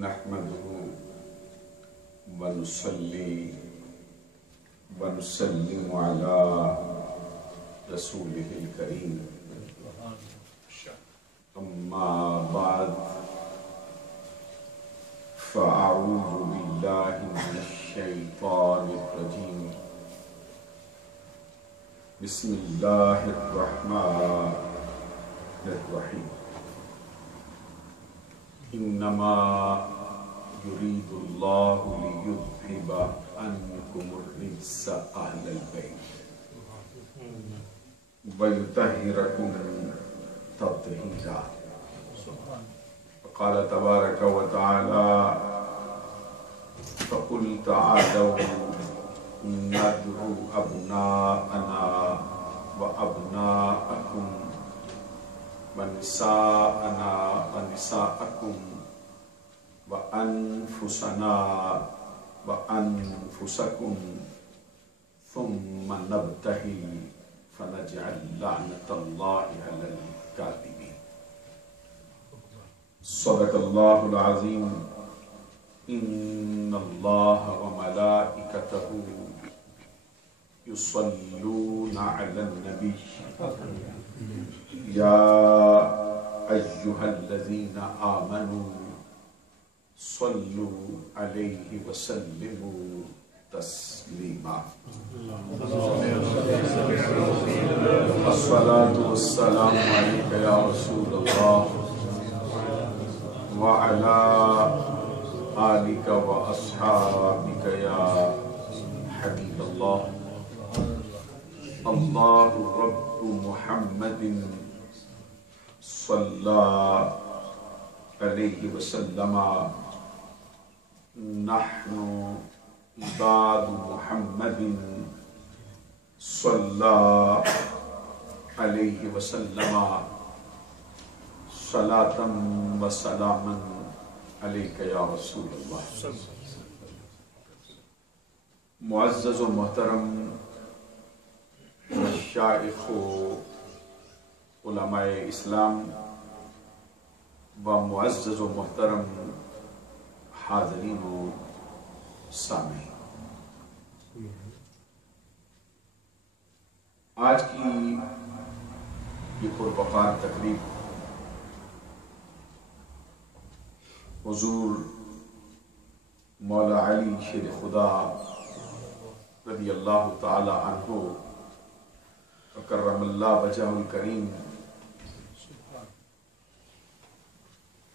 نحمده ونصلي ونسلم على رسوله الكريم أما بعد فأعوذ بالله من الشيطان الرجيم بسم الله الرحمن الرحيم إنما يريد الله ليذهب عنكم الرجس أهل البيت ويطهركم تطهيرا. قال تبارك وتعالى فقل تعالوا ندعو أبناءنا وأبناءكم ونساءنا ونساءكم وأنفسنا وأنفسكم ثم نبتهل فنجعل لعنة الله على الكاذبين. صدق الله العظيم. إن الله وملائكته يصلون على النبي يا أيها الذين آمنوا صلوا عليه وسلموا تسليما. الصلاة والسلام عليك يا رسول الله وعلى آلك وأصحابك يا حبيب الله. الله رب محمد صلى عليه وسلم نحن عباد محمد صلى عليه وسلم صلاة وسلاما عليك يا رسول الله. معزز و محترم مشائخ و علماء اسلام و معزز و محترم حاضرین و سامعین، آج کی یہ پروقار تقریب حضور مولا علی شیر خدا رضی اللہ تعالی عنہ وکرم اللہ وجہہ الکریم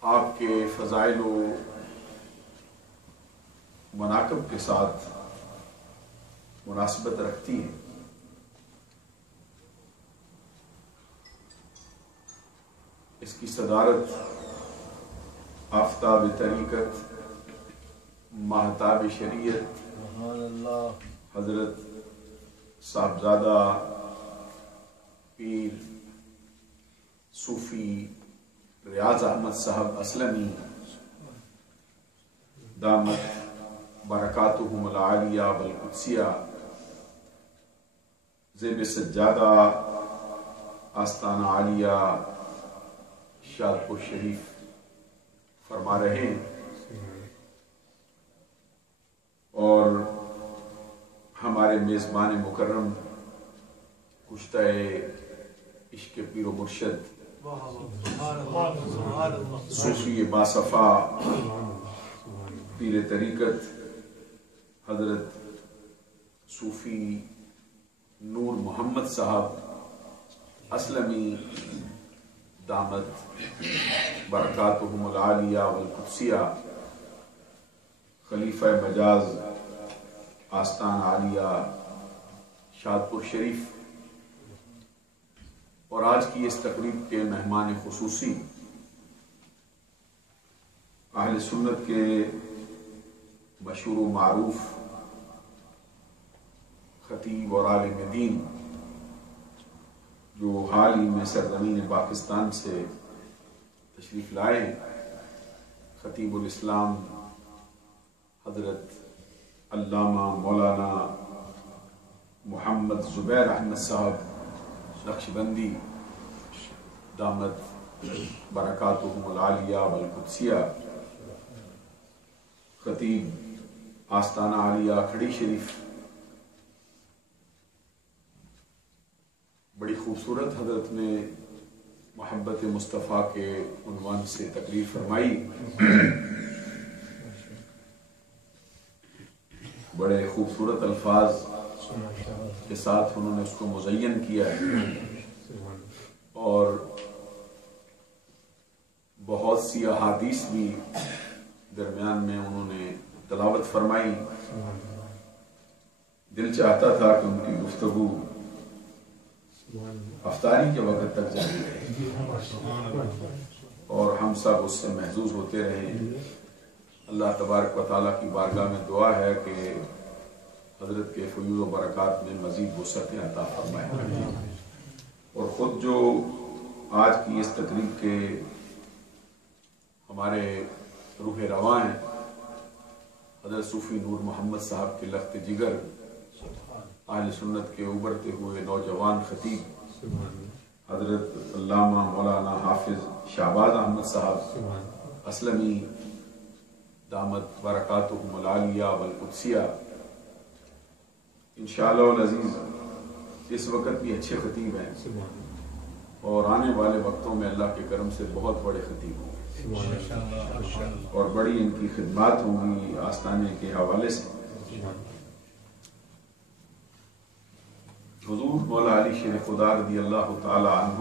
آپ کے فضائل و مناقب کے ساتھ مناسبت رکھتی ہیں. اس کی صدارت آفتاب طریقت ماہتاب شریعت حضرت صاحبزادہ پیر صوفی ریاض احمد صاحب اسلمی دامت برکاتہم العالیہ والقدسیہ زیب سجادہ آستانہ عالیہ شادپور شریف فرما رہے ہیں، اور ہمارے میزبان مکرم کشتہ عشق پیر و مرشد صوفی باصفا پیر طریقت حضرت صوفی نور محمد صاحب اسلمی دامت برکاتہم العالیہ والقدسیہ خلیفہ مجاز آستان عالیہ شادپور شریف، اور آج کی اس تقریب کے مہمان خصوصی اہل سنت کے مشہور و معروف خطیب اور عالم دین جو حال ہی میں سرزمین پاکستان سے تشریف لائے، خطیب الاسلام حضرت علامہ مولانا محمد زبیر احمد صاحب نقشبندی دامت برکاتہم العالیہ والقدسیہ خطیب آستانہ عالیہ کھڑی شریف بڑی خوبصورت حضرت نے محبت مصطفیٰ کے عنوان سے تقریر فرمائی. بڑے خوبصورت الفاظ کے ساتھ انہوں نے اس کو مزین کیا ہے اور بہت سی احادیث بھی درمیان میں انہوں نے تلاوت فرمائی. دل چاہتا تھا کہ ان کی گفتگو افطاری کے وقت تک جاری رہے اور ہم سب اس سے محظوظ ہوتے رہے. اللہ تبارک و تعالیٰ کی بارگاہ میں دعا ہے کہ حضرت کے فیوض و برکات میں مزید وسعتیں عطا فرمائے اور خود جو آج کی اس تقریب کے ہمارے روح رواں ہیں حضرت صوفی نور محمد صاحب کے لخت جگر اہل سنت کے ابھرتے ہوئے نوجوان خطیب حضرت علامہ مولانا حافظ شہباز احمد صاحب اسلمی دامت برکاتہم العالیہ والقدسیہ انشاءاللہ العزیز اس وقت بھی اچھے خطیب ہیں اور آنے والے وقتوں میں اللہ کے کرم سے بہت بڑے خطیب ہوں اور بڑی ان کی خدمات ہوں گی آستانے کے حوالے سے. حضور مولا علی شیر خدا رضی اللہ تعالی عنہ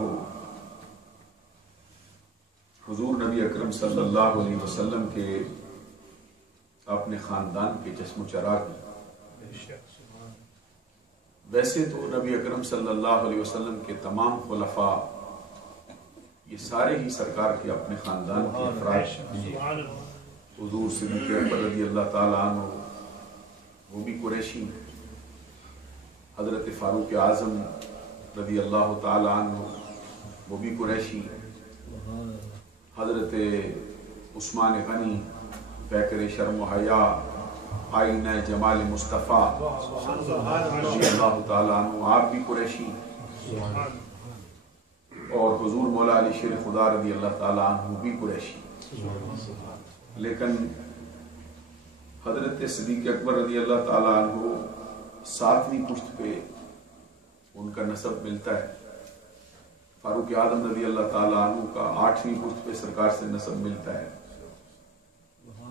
حضور نبی اکرم صلی اللہ علیہ وسلم کے اپنے خاندان کے چشم و چراغ. ویسے تو نبی اکرم صلی اللہ علیہ وسلم کے تمام خلفاء یہ سارے ہی سرکار کے اپنے خاندان کے افراد. حضور صدیق اکبر رضی اللہ تعالیٰ عنہ وہ بھی قریشی ہیں. حضرت فاروق اعظم رضی اللہ تعالیٰ عنہ وہ بھی قریشی ہیں. حضرت عثمان غنی پیکر شرم و حیا آئینہ جمال مصطفیٰ رضی اللہ تعالیٰ عنہ آپ بھی قریشی ہیں اور حضور مولا علی شیر خدا رضی اللہ تعالیٰ عنہ بھی قریشی. لیکن حضرت صدیق اکبر رضی اللہ تعالیٰ عنہ 7ویں پشت پہ ان کا نسب ملتا ہے. فاروق اعظم رضی اللہ تعالیٰ عنہ کا 8ویں پشت پہ سرکار سے نسب ملتا ہے.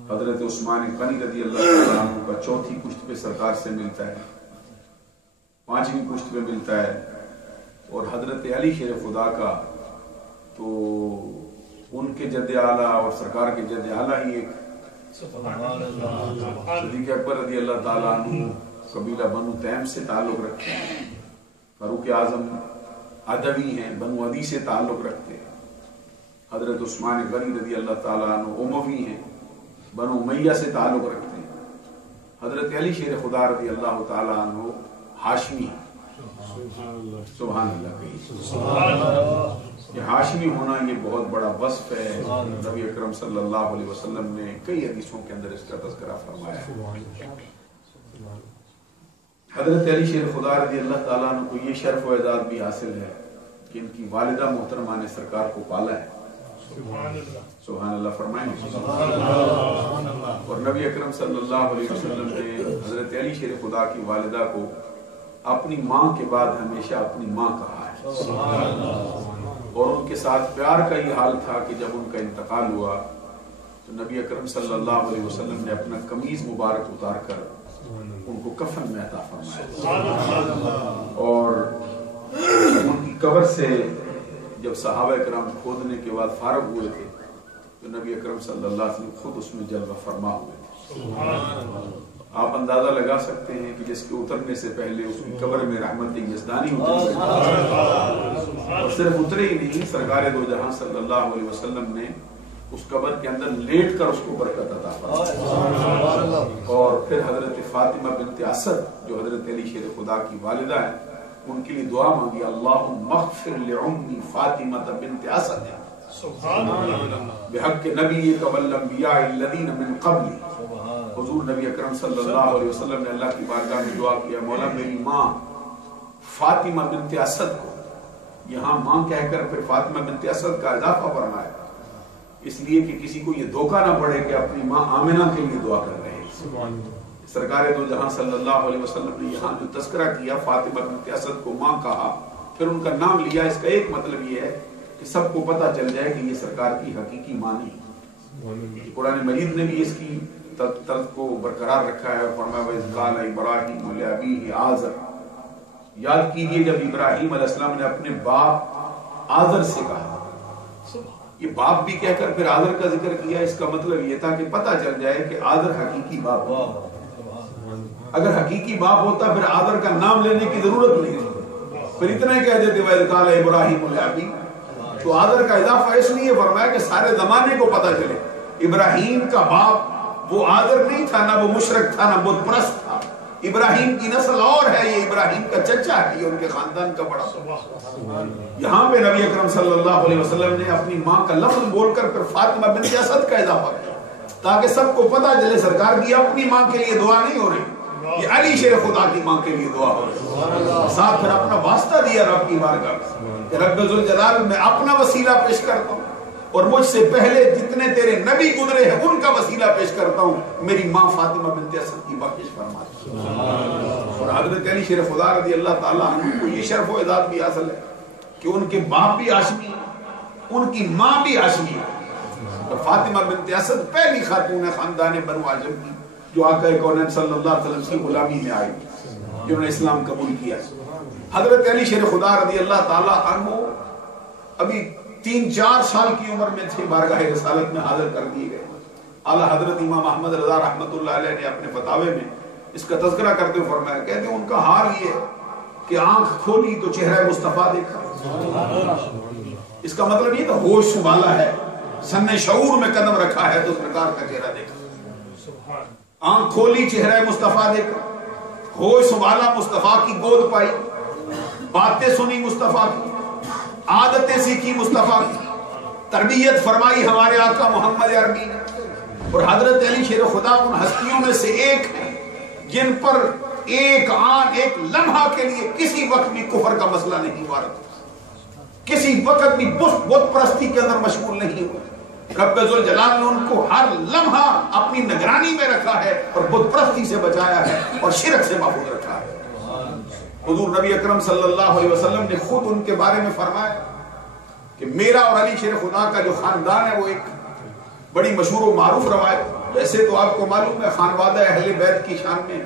حضرت عثمان غنی رضی اللہ تعالیٰ عنہ کا 4تھی پشت پہ سرکار سے ملتا ہے. 5ویں پشت پہ ملتا ہے اور حضرت علی شیر خدا کا تو ان کے جد اعلیٰ اور سرکار کے جد اعلیٰ ہی ایک صدیق اکبر رضی اللہ تعالیٰ عنہ قبیلہ بنو تیم سے تعلق رکھتے ہیں. فاروق اعظم عدوی ہیں بنو عدی سے تعلق رکھتے ہیں. حضرت عثمان غنی رضی اللہ تعالیٰ عنہ اموی ہیں بنو امیہ سے تعلق رکھتے ہیں. حضرت علی شیر خدا رضی اللہ تعالیٰ عنہ ہاشمی ہیں. سبحان اللہ کہیے. یہ ہاشمی ہونا یہ بہت بڑا وصف ہے. نبی اکرم صلی اللہ علیہ وسلم نے کئی حدیثوں کے اندر اس کا تذکرہ فرمایا ہے. حضرت علی شیر خدا رضی اللہ تعالیٰ عنہ کو یہ شرف و اعزاز بھی حاصل ہے کہ ان کی والدہ محترمہ نے سرکار کو پالا ہے. سبحان اللہ فرمائیں. اور نبی اکرم صلی اللہ علیہ وسلم نے حضرت علی شیر خدا کی والدہ کو اپنی ماں کے بعد ہمیشہ اپنی ماں کہا ہے اور ان کے ساتھ پیار کا یہ حال تھا کہ جب ان کا انتقال ہوا تو نبی اکرم صلی اللہ علیہ وسلم نے اپنا قمیض مبارک اتار کر ان کو کفن میں عطا فرمایا اور ان کی قبر سے جب صحابہ کرام کھودنے کے بعد فارغ ہوئے تھے تو نبی اکرم صلی اللہ علیہ وسلم خود اس میں جلوہ فرما ہوئے تھے. آپ اندازہ لگا سکتے ہیں کہ جس کے اترنے سے پہلے اس کی قبر میں رحمت یزدانی اتری اور صرف اترے ہی نہیں سرکار دو جہاں صلی اللہ علیہ وسلم نے اس قبر کے اندر لیٹ کر اس کو برکت عطا فرمائی. اور پھر حضرت فاطمہ بنت اسد جو حضرت علی شیر خدا کی والدہ ہیں ان کے لیے دعا مانگی اللہم اغفر لعمی فاطمہ بنت اسد بحق نبی قبل الانبیاء الذین من قبلی. حضور نبی اکرم صلی اللہ علیہ وسلم نے اللہ کی بارگاہ میں دعا کیا مولا میری ماں فاطمہ بنت اسد کو یہاں ماں کہہ کر پھر فاطمہ بنت اسد کا اضافہ فرمایا اس لیے کہ کسی کو یہ دھوکہ نہ پڑے کہ اپنی ماں آمنہ کے لیے دعا کر رہے ہیں. سرکار دو جہاں صلی اللہ علیہ وسلم نے یہاں جو تذکرہ کیا فاطمہ بنت اسد کو ماں کہا پھر ان کا نام لیا, اس کا ایک مطلب یہ ہے کہ سب کو پتہ چل جائے کہ یہ سرکار کی حقیقی ماں نہیں. قرآن مجید نے بھی اس کی طرز کو برقرار رکھا ہے. فرمایا وَإِذْ قَالَ إِبْرَاهِيمُ لِأَبِيهِ آزَرَ, یاد کیجئے جب ابراہیم علیہ السلام نے اپنے باپ آزر سے کہا. یہ باپ بھی کہہ کر پھر آزر کا ذکر کیا, اس کا مطلب یہ تھا کہ پتہ چل جائے کہ آزر حقیقی باپ ہے. اگر حقیقی باپ ہوتا پھر آزر کا نام لینے کی ضرورت نہیں تھی, پھر اتنا ہی کہہ دیتے وَإِذْ قَالَ إِبْرَاهِيمُ لِأَبِيهِ. تو آزر کا اضافہ اس لیے فرمایا کہ سارے زمانے کو پتہ چلے ابراہیم کا باپ وہ آزر نہیں تھا, نہ وہ مشرک تھا, نہ بت پرست تھا. ابراہیم کی نسل اور ہے, یہ ابراہیم کا چچا ہے, یہ ان کے خاندان کا بڑا. یہاں پہ نبی اکرم صلی اللہ علیہ وسلم نے اپنی ماں کا لفظ بول کر پھر فاطمہ بنت اسد کا اضافہ کیا تاکہ سب کو پتہ چلے سرکار کی اپنی ماں کے لیے دعا نہیں ہو رہی, یہ علی شیر خدا کی ماں کے لیے دعا ہو رہی. ساتھ پھر اپنا واسطہ دیا رب کی بارگاہ میں کہ رب ذوالجلال میں اپنا وسیلہ پیش کرتا ہوں اور مجھ سے پہلے جتنے تیرے نبی گزرے ہیں ان کا وسیلہ پیش کرتا ہوں, میری ماں فاطمہ بنت اسد کی بخشش فرما دے. اور حضرت علی شیر خدا رضی اللہ تعالیٰ عنہ کو یہ شرف و اعزاز بھی حاصل ہے کہ ان کے باپ بھی ہاشمی ہیں, ان کی ماں بھی ہاشمی ہے. اور فاطمہ بنت اسد پہلی خاتون ہے خاندان بنو ہاشم کی جو آقا کونین صلی اللہ علیہ وسلم کی غلامی میں آئی, جنہوں نے اسلام قبول کیا. حضرت علی شیر خدا رضی اللہ تعالیٰ عنہ ابھی 3-4 سال کی عمر میں تھے, بارگاہ رسالت میں حاضر کر دیے گئے. اعلیٰ حضرت امام احمد رضا رحمۃ اللہ علیہ نے اپنے فتاوے میں اس کا تذکرہ کرتے ہوئے فرمایا, کہتے ہیں ان کا حال یہ ہے کہ آنکھ کھولی تو چہرہ مصطفیٰ دیکھا. اس کا مطلب یہ تھا ہوش سنبھالا ہے, سن شعور میں قدم رکھا ہے تو سرکار کا چہرہ دیکھا. آنکھ کھولی چہرہ مصطفیٰ دیکھا, ہوش سنبھالا مصطفیٰ کی گود پائی, باتیں سنی مصطفیٰ کی, عادتیں سیکھی مصطفیٰ کی, تربیت فرمائی ہمارے آقا محمد عربی نے. اور حضرت علی شیر خدا ان ہستیوں میں سے ایک ہے جن پر ایک لمحہ کے لیے کسی وقت بھی کفر کا مسئلہ نہیں وارد, کسی وقت بھی بت پرستی کے اندر مشغول نہیں ہوئے. رب ذوالجلال نے ان کو ہر لمحہ اپنی نگرانی میں رکھا ہے اور بت پرستی سے بچایا ہے اور شرک سے محفوظ رکھا ہے. حضور نبی اکرم صلی اللہ علیہ وسلم نے خود ان کے بارے میں فرمایا کہ میرا اور علی شیر خدا کا جو خاندان ہے وہ ایک بڑی مشہور و معروف روایت. ویسے تو آپ کو معلوم ہے خانوادہ اہل بیت کی شان میں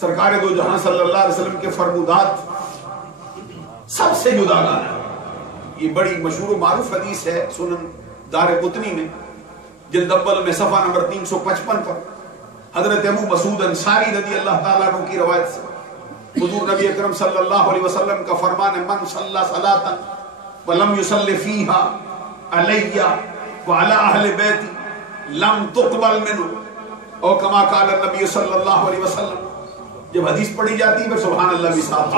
سرکار دو جہاں صلی اللہ علیہ وسلم کے فرمودات سب سے جداگانہ ہے. یہ بڑی مشہور و معروف حدیث ہے سنن دار قطنی میں جلد اول میں صفحہ نمبر 355 پر حضرت ابو مسعود انصاری رضی اللہ تعالیٰ عنہ کی روایت سے حضور نبی اکرم صلی اللہ علیہ وسلم کا فرمان ہے من صلی صلاۃ ولم یصلی فیہا علی وعلی اہل بیتی لم تقبل منہ او کما قال النبی صلی اللہ علیہ وسلم. جب حدیث پڑھی جاتی ہے پھر سبحان اللہ بھی ساتھ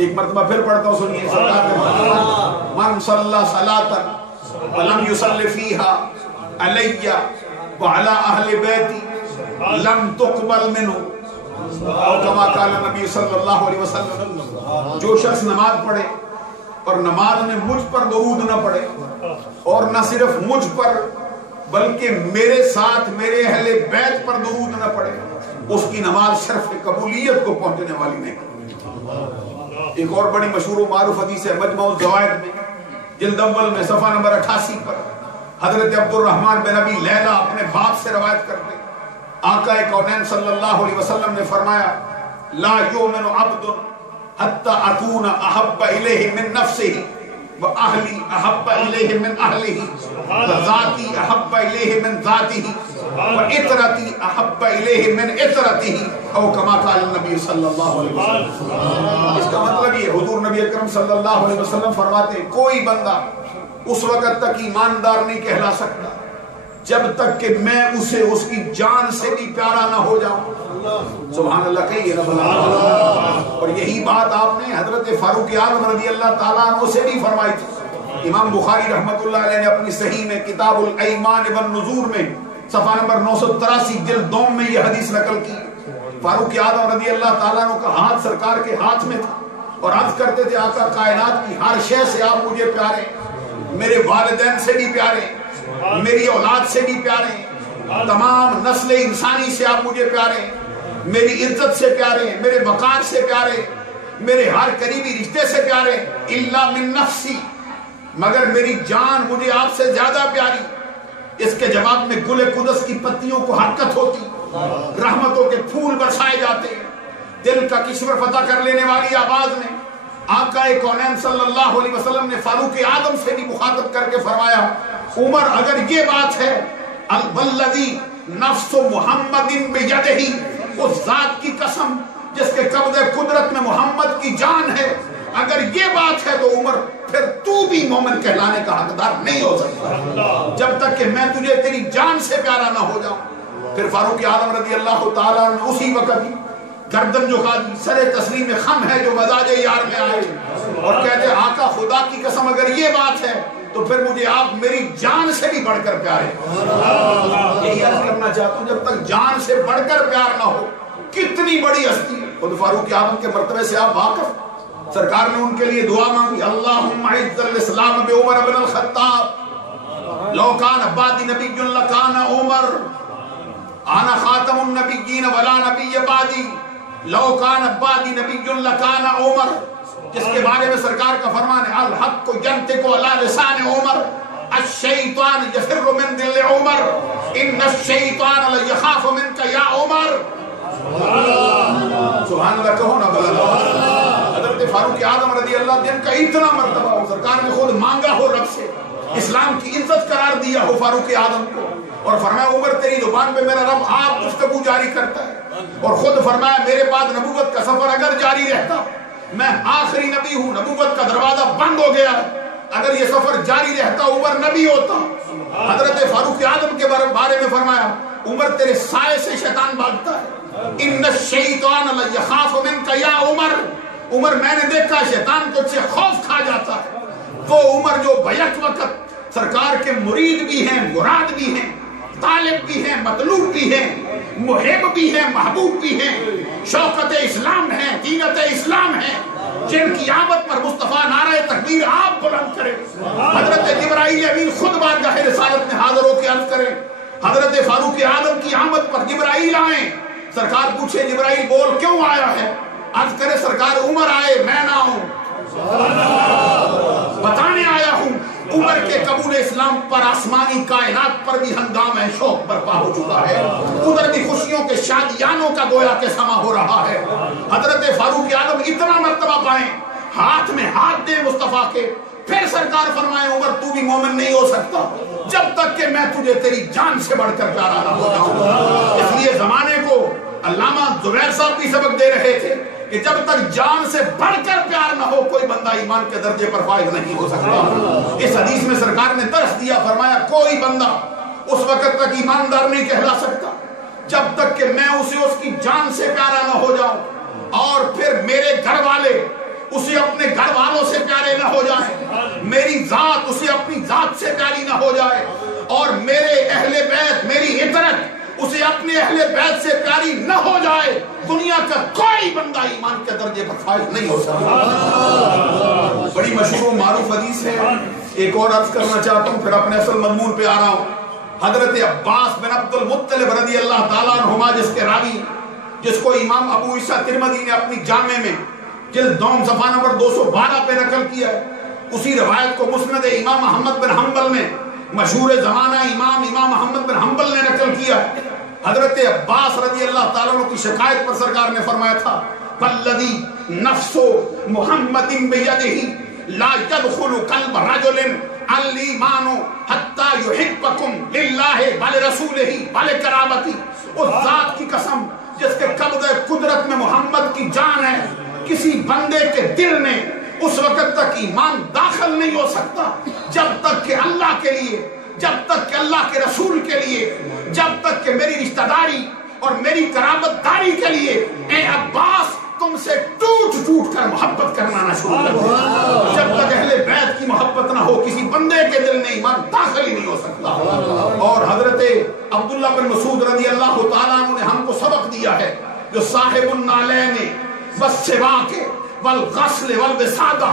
ایک مرتبہ پھر پڑھتا ہوں, سنیے سرکار کے من صلی صلاۃ ولم یصلی فیہا علی وعلی اہل بیتی لم تقبل منہ او کما قال نبی صلی اللہ علیہ وسلم. جو شخص نماز پڑھے اور نماز میں مجھ پر درود نہ پڑھے اور نہ صرف مجھ پر بلکہ میرے ساتھ میرے اہل بیت پر درود نہ پڑھے, اس کی نماز شرف قبولیت کو پہنچنے والی نہیں. ایک اور بڑی مشہور و معروف حدیث ہے مجمع الزوائد میں جلد اول میں صفحہ نمبر 88 پر حضرت عبد الرحمن بن ابی لیلہ اپنے باپ سے روایت کرتے آقا کونین صلی اللہ علیہ وسلم نے فرمایا لا یؤمن عبد حتی اکون احب الیہ من نفسہ وَأَهْلِ أَحَبَّ إِلَيْهِ مِنْ أَهْلِهِ وَذَاتِي أَحَبَّ إِلَيْهِ مِنْ ذَاتِهِ وَإِطْرَتِي أَحَبَّ إِلَيْهِ مِنْ إِطْرَتِهِ او كما قال النبی صلی اللہ علیہ وسلم. اس کا مطلب یہ حضور نبی اکرم صلی اللہ علیہ وسلم فرماتے ہیں کوئی بندہ اس وقت تک ایماندار نہیں کہلا سکتا جب تک کہ میں اسے اس کی جان سے بھی پیارا نہ ہو جاؤں. سبحان اللہ کہیے رب العالمین. اور یہی بات آپ نے حضرت فاروق اعظم رضی اللہ تعالیٰ عنہ سے بھی فرمائی تھی. امام بخاری رحمۃ اللہ علیہ نے اپنی صحیح میں کتاب الایمان والنذور میں صفحہ نمبر 983 جلد دوم میں یہ حدیث نقل کی. فاروق اعظم رضی اللہ تعالیٰ عنہ کا ہاتھ سرکار کے ہاتھ میں تھا اور عرض کرتے تھے آقا کائنات کی ہر شے سے آپ مجھے پیارے, میرے والدین سے بھی پیارے, میری اولاد سے بھی پیارے ہیں، تمام نسل انسانی سے آپ مجھے پیارے ہیں، میری عزت سے پیارے ہیں، میرے وقار سے پیارے ہیں، میرے ہر قریبی رشتے سے پیارے ہیں، الا من نفسی، مگر میری جان مجھے آپ سے زیادہ پیاری۔ اس کے جواب میں گل قدس کی پتیوں کو حرکت ہوتی، رحمتوں کے پھول برسائے جاتے، دل کا کشور فتح کر لینے والی آواز میں آقا کونین صلی اللہ علیہ وسلم نے فاروق اعظم سے بھی مخاطب کر کے فرمایا، عمر اگر یہ بات ہے، والذی نفس محمد بیدہ، اس ذات کی قسم جس کے قبضہ قدرت میں محمد کی جان ہے، اگر یہ بات ہے تو عمر پھر تو بھی مومن کہلانے کا حقدار نہیں ہو سکتا جب تک کہ میں تجھے تیری جان سے پیارا نہ ہو جاؤں۔ پھر فاروق اعظم رضی اللہ تعالیٰ نے اسی وقت گردن جھکا دی، سر تسلیم خم ہے جو مزاج یار میں آئے اور کہتے آقا خدا کی قسم اگر یہ بات ہے تو پھر مجھے آپ میری جان سے بھی بڑھ کر پیارے۔ یہی عرض کرنا چاہتا ہوں، جب تک جان سے بڑھ کر پیار نہ ہو، کتنی بڑی ہستی ہے، خود فاروق اعظم کے مرتبے سے آپ واقف۔ سرکار نے ان کے لیے دعا مانگی، اللہم اعز الاسلام بعمر بن الخطاب، لو کان بعدی نبی لکان عمر، انا خاتم النبیین ولا نبی بعدی، لو کان بعدی نبی لکان عمر، جس کے بارے میں سرکار کا فرمان ہے، الحق ینطق علی لسان عمر، الشیطان یفر من دل عمر، ان الشیطان لیخاف منک یا عمر۔ سبحان اللہ کہو نا بلا۔ حضرت فاروق اعظم رضی اللہ عنہ کا اتنا مرتبہ ہو، سرکار نے خود مانگا ہو رب سے، اسلام کی عزت قرار دیا ہو فاروق اعظم کو، اور فرمایا عمر تیری زبان پہ میرا رب آپ گفتگو جاری کرتا ہے، اور خود فرمایا میرے بعد نبوت کا سفر اگر جاری رہتا، میں آخری نبی ہوں، نبوت کا دروازہ بند ہو گیا ہے، اگر یہ سفر جاری رہتا عمر نبی ہوتا۔ حضرت فاروق اعظم کے بارے میں فرمایا عمر تیرے سائے سے شیطان بھاگتا ہے، ان الشیطان لیخاف منک یا عمر، عمر میں نے دیکھا شیطان تجھ سے خوف کھا جاتا ہے۔ وہ عمر جو بیک وقت سرکار کے مرید بھی ہیں، مراد بھی ہیں، طالب بھی ہیں، مطلوب بھی ہیں، محب بھی ہیں، محبوب بھی ہیں، شوکت اسلام ہیں، دینت اسلام ہیں، جن کی آمد پر مصطفیٰ نعرہ تکبیر آپ بلند کریں، حضرت جبرائیل امین خود بارگاہ رسالت میں حاضر ہو کے عرض کریں، حضرت فاروق اعظم کی آمد پر جبرائیل آئیں، سرکار پوچھے جبرائیل بول کیوں آیا ہے، عرض کرے سرکار عمر آئے میں نہ ہوں، بتانے آیا ہوں عمر کے قبول اسلام پر آسمانی کائنات پر بھی ہنگامہ شوق برپا ہو چکا ہے، ادھر بھی خوشیوں کے شادیانوں کا گویا کے سما ہو رہا ہے۔ حضرت فاروق اعظم اتنا مرتبہ پائیں، ہاتھ میں ہاتھ دے مصطفیٰ کے، پھر سرکار فرمائے عمر تو بھی مومن نہیں ہو سکتا جب تک کہ میں تجھے تیری جان سے بڑھ کر پیارا نہ ہو جاؤں۔ اس لیے زمانے کو علامہ زبیر صاحب بھی سبق دے رہے تھے کہ جب تک جان سے بڑھ کر پیار نہ ہو کوئی بندہ ایمان کے درجے پر فائز نہیں ہو سکتا۔ اس حدیث میں سرکار نے درس دیا، فرمایا کوئی بندہ اس وقت تک ایماندار نہیں کہلا سکتا جب تک کہ میں اسے اس کی جان سے پیارا نہ ہو جاؤں، اور پھر میرے گھر والے اسے اپنے گھر والوں سے پیارے نہ ہو جائیں، میری ذات اسے اپنی ذات سے پیاری نہ ہو جائے، اور میرے اہل بیت میری عطرت اسے اپنے اہل بیت سے پیاری نہ ہو جائے، دنیا کا کوئی بندہ ایمان کے درجے پر فائز نہیں ہو سکتا۔ بڑی مشہور و معروف حدیث ہے، ایک اور عرض کرنا چاہتا ہوں پھر اپنے اصل مضمون پہ آ رہا ہوں۔ حضرت عباس بن عبد المطلب رضی اللہ تعالیٰ عنہما، جس کے راوی جس کو امام ابو عیسیٰ ترمذی نے اپنی جامع میں جلد دوم صفحہ نمبر 212 پہ نقل کیا ہے، اسی روایت کو مسند امام احمد بن حنبل میں مشہور زمانہ امام احمد بن حنبل نے نقل کیا ہے۔ حضرت عباس رضی اللہ تعالیٰ عنہ کی شکایت پر سرکار نے فرمایا تھا، والذی نفس محمد بیدہ لا يدخل قلب رجل الایمان حتی یحبکم للہ ولرسولہ ولقرابتہ، اس ذات کی قسم جس کے قبضہ قدرت میں محمد کی جان ہے، کسی بندے کے دل میں اس وقت تک ایمان داخل نہیں ہو سکتا جب تک کہ اللہ کے لیے، جب تک کہ اللہ کے رسول کے لیے، جب تک کہ میری رشتہ داری اور میری قرابت داری کے لیے اے عباس تم سے ٹوٹ ٹوٹ کر محبت کرنا نہ شروع کر دے۔ جب تک اہل بیت کی محبت نہ ہو کسی بندے کے دل میں ایمان داخل ہی نہیں ہو سکتا۔ اور حضرت عبداللہ بن مسعود رضی اللہ تعالیٰ عنہ نے ہم کو سبق دیا ہے، جو صاحب النالین والسواک والغسل والوسادہ،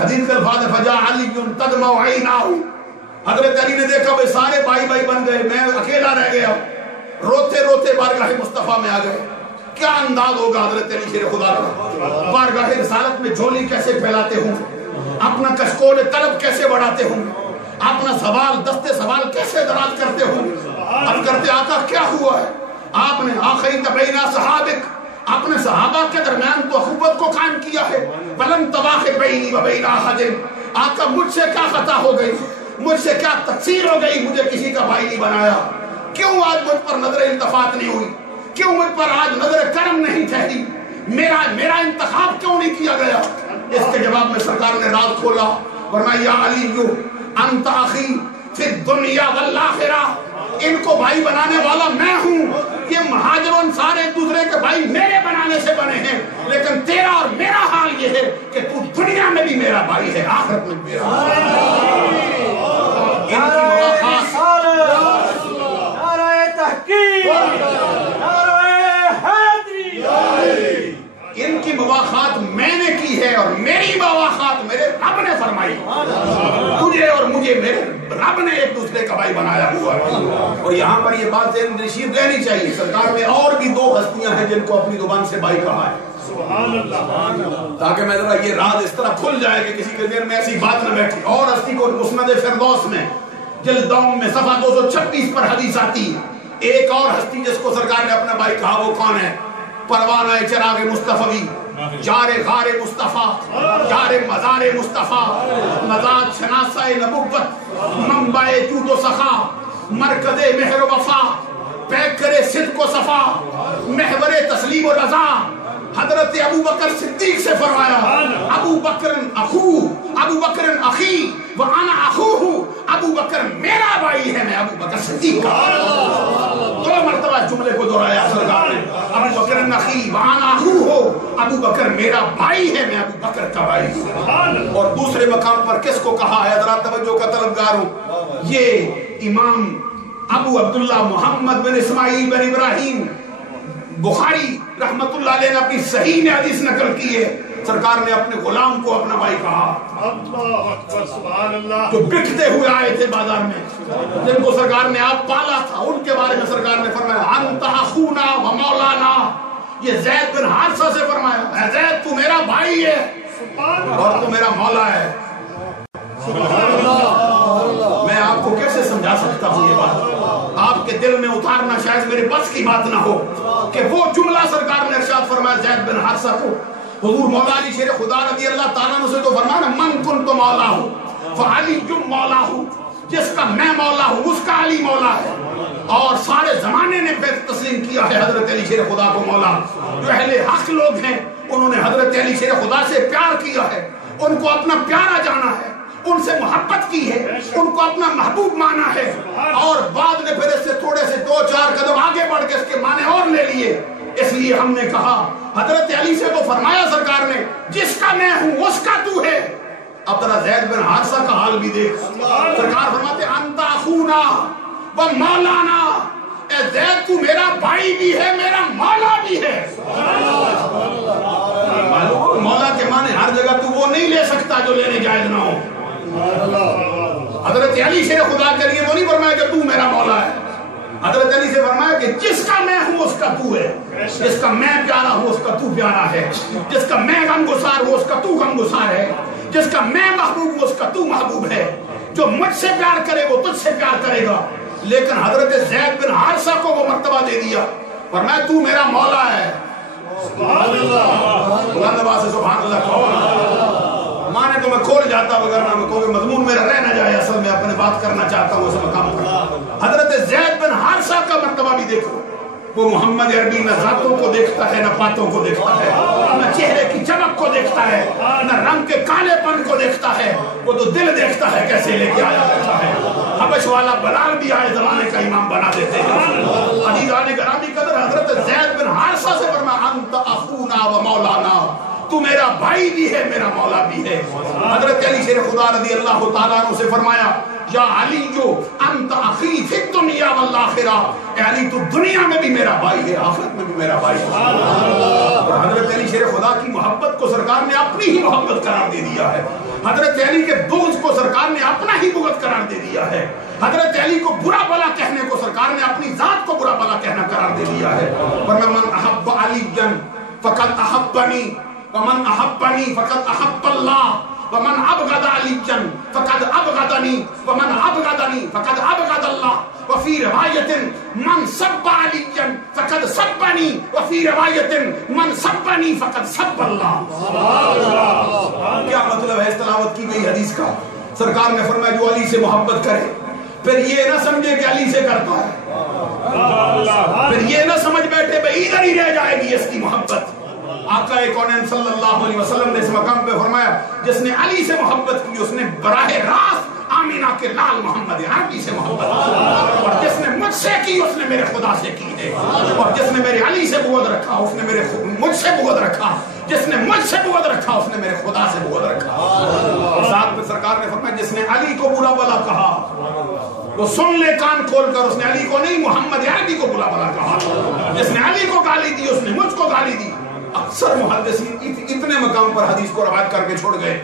حدیث کے الفاظ فجاء علی تدمع عیناہ، حضرت علی نے دیکھا بھائی سارے بھائی بھائی بن گئے، میں اکیلا رہ گیا، روتے روتے بارگاہ مصطفیٰ میں آ گئے۔ کیا انداز ہوگا حضرت علی شیر خدا کا، بارگاہ رسالت میں جھولی کیسے پھیلاتے ہوں، اپنا کشکول طلب کیسے بڑھاتے ہوں، اپنا سوال دستے سوال کیسے دراز کرتے ہوں۔ اب کرتے آقا کیا ہوا ہے؟ آپ نے آخری تبینہ صحابک، اپنے صحابہ کے درمیان تو اخوت کو قائم کیا ہے۔ ولن تواخر بینی و بین احد، آقا مجھ سے کیا خطا ہو گئی، مجھ سے کیا تقصیر ہو گئی، مجھے کسی کا بھائی نہیں بنایا؟ کیوں آج مجھ پر نظر التفات نہیں ہوئی؟ کیوں مجھ پر آج نظر کرم نہیں ٹھہری؟ میرا انتخاب کیوں نہیں کیا گیا؟ اس کے جواب میں سرکار نے راز کھولا، فرمایا یا علی انت اخی فی الدنیا والآخرہ، ان کو بھائی بنانے والا میں ہوں۔ یہ مہاجر انصار ایک دوسرے کے بھائی میرے بنانے سے بنے ہیں، لیکن تیرا اور میرا حال یہ ہے کہ تو دنیا میں بھی میرا بھائی ہے، آخرت میں بھی میرا بھائی ہے۔ ان کی مواخات میں نے کی ہے اور میری مواخات میرے رب نے فرمائی۔ تجھے اور مجھے میرے رب نے ایک دوسرے کا بھائی بنایا ہوا ہے۔ اور یہاں پر یہ بات ذہن نشین رہنی چاہیے، سرکار میں اور بھی دو ہستیاں ہیں جن کو اپنی زبان سے بھائی کہا ہے، تاکہ میں ذرا یہ راز اس طرح کھل جائے کہ کسی کے ذہن میں ایسی بات نہ بیٹھے۔ اور ہستی کو مسند فردوس میں جلد دوم میں صفحہ 226 پر حدیث آتی ہے، ایک اور ہستی جس کو سرکار نے اپنا بھائی کہا وہ کون ہے؟ پروانہ چراغ مصطفی، جار غار مصطفیٰ، جار مزار مصطفیٰ، مزاد شناسہ نبوت، منبع جود و سخا، مرکز مہر و وفا، پیکر صدق و صفا، محور تسلیم و رضا۔ حضرت ابو بکر صدیق سے فرمایا ابو بکر اخو، ابو بکر اخی وانا اخوہ، ابو بکر میرا بھائی ہے، میں ابو بکر صدیق کا۔ دو مرتبہ جملے کو دہرایا سرکار نے، ابو بکر اخی وانا اخوہ، ابو بکر میرا بھائی ہے، میں ابو بکر کا بھائی ہوں۔ اور دوسرے مقام پر کس کو کہا ہے؟ حضرات توجہ کا طلبگار ہوں، یہ امام ابو عبداللہ محمد بن اسماعیل بن ابراہیم بخاری رحمت اللہ علیہ نے اپنی صحیح میں حدیث نقل کی ہے، سرکار نے اپنے غلام کو اپنا بھائی کہا، جو بکتے ہوئے آئے تھے بازار میں، جن کو سرکار نے آپ پالا تھا، ان کے بارے میں سرکار نے فرمایا انت اخونا و مولانا۔ یہ زید بن حارثہ سے فرمایا اے زید تو میرا بھائی ہے اور تو میرا مولا ہے۔ میں آپ کو کیسے سمجھا سکتا ہوں یہ بات؟ آپ کے دل میں اتارنا شاید میرے بس کی بات نہ ہو کہ وہ جملہ سرکار نے ارشاد فرمایا زید بن حارثہ کو، حضور مولا علی شیر خدا رضی اللہ تعالیٰ عنہ سے تو فرمایا من کنت مولا ہوں فعلی مولا ہوں، جس کا میں مولا ہوں اس کا علی مولا ہے۔ اور سارے زمانے نے پھر تسلیم کیا ہے حضرت علی شیر خدا کو مولا۔ جو اہل حق لوگ ہیں انہوں نے حضرت علی شیر خدا سے پیار کیا ہے، ان کو اپنا پیارا جانا ہے، ان سے محبت کی ہے، ان کو اپنا محبوب مانا ہے، اور بعد میں پھر اس سے تھوڑے سے 2-4 قدم آگے بڑھ کے اس کے معنی اور لے لیے۔ اس لیے ہم نے کہا حضرت علی سے تو فرمایا سرکار نے جس کا میں ہوں اس کا تو ہے۔ اب ذرا زید بن حارثہ کا حال بھی دیکھ، سرکار فرماتے انت اخونا و مولانا، اے زید تو میرا بھائی بھی ہے میرا مولا بھی ہے۔ معلوم مولا کے معنی ہر جگہ تو وہ نہیں لے سکتا جو لینے جائز نہ ہو۔ حضرت علی شیر خدا کے لیے وہ نہیں فرمایا کہ تو میرا مولا ہے، حضرت علی سے فرمایا کہ جس کا میں ہوں اس کا تو ہے، جس کا میں پیارا ہوں اس کا تو پیارا ہے، جس کا میں غمگسار ہوں اس کا تو غمگسار ہے، جس کا میں محبوب ہوں اس کا تو محبوب ہے۔ جو مجھ سے پیار کرے وہ تجھ سے پیار کرے گا۔ لیکن حضرت زید بن حارثہ کو وہ مرتبہ دے دیا، فرمایا تو میرا مولا ہے۔ سبحان اللہ، بلند آواز سے سبحان اللہ کہو۔ مانے تو میں کھول جاتا وغیرہ میں کوئی مضمون میرا رہ نہ جائے، اصل میں اپنے بات کرنا چاہتا ہوں اس مقام پر۔ حضرت زید بن حارثہ کا مرتبہ بھی دیکھو، وہ محمد عربی نہ ذاتوں کو دیکھتا ہے نہ پاتوں کو دیکھتا ہے، نہ چہرے کی چمک کو دیکھتا ہے، نہ رنگ کے کالے پن کو دیکھتا ہے، وہ تو دل دیکھتا ہے کیسے لے کے آیا بیٹھا ہے۔ حبش والا بلال بھی آئے زمانے کا امام بنا دیتے ہیں۔ عزیزان گرامی قدر حضرت زید بن حارثہ سے فرمایا انت اخونا و مولانا، تو میرا بھائی بھی ہے میرا مولا بھی ہے۔ حضرت علی شیر خدا رضی اللہ تعالیٰ عنہ سے فرمایا یا علی جو انت اخی فی الدنیا والآخرہ، اے علی تو دنیا میں بھی میرا بھائی ہے، آخرت میں بھی میرا بھائی ہے۔ اور حضرت علی شیر خدا کی محبت کو سرکار نے اپنی ہی محبت قرار دے دیا ہے، حضرت علی کے بغض کو سرکار نے اپنا ہی بغض قرار دے دیا ہے، حضرت علی کو برا بلا کہنے کو سرکار نے اپنی ذات کو برا بلا کہنا قرار دے دیا ہے۔ ورنہ من احب علی فقد احبنی ومن احبنی فقد احب اللہ ومن ابغض علی فقد ابغضنی ومن ابغضنی فقد ابغض اللہ وفی روایت من سب علی فقد سبنی وفی روایت من سبنی فقد سب اللہ۔ کیا مطلب ہے اس تلاوت کی گئی حدیث کا؟ سرکار نے فرمایا جو علی سے محبت کرے پھر یہ نہ سمجھے کہ علی سے کرتا ہے، پھر یہ نہ سمجھ بیٹھے بھئی ادھر ہی رہ جائے گی اس کی محبت۔ آقا کونین صلی اللہ علیہ وسلم نے اس مقام پہ فرمایا جس نے علی سے محبت کی اس نے براہ راست آمینہ کے لال محمد عربی سے محبت کی، اور جس نے مجھ سے کی اس نے میرے خدا سے کی ہے، اور جس نے میرے علی سے بغض رکھا اس نے مجھ سے بغض رکھا، جس نے مجھ سے بغض رکھا اس نے میرے خدا سے بغض رکھا۔ اور ساتھ میں سرکار نے فرمایا جس نے علی کو برا بلا کہا وہ سن لے کان کھول کر، اس نے علی کو نہیں محمد عربی کو برا بلا کہا، جس نے علی کو گالی دی اس نے مجھ کو گالی دی۔ اکثر محدثین اتنے مقام پر حدیث کو روایت کر کے چھوڑ گئے،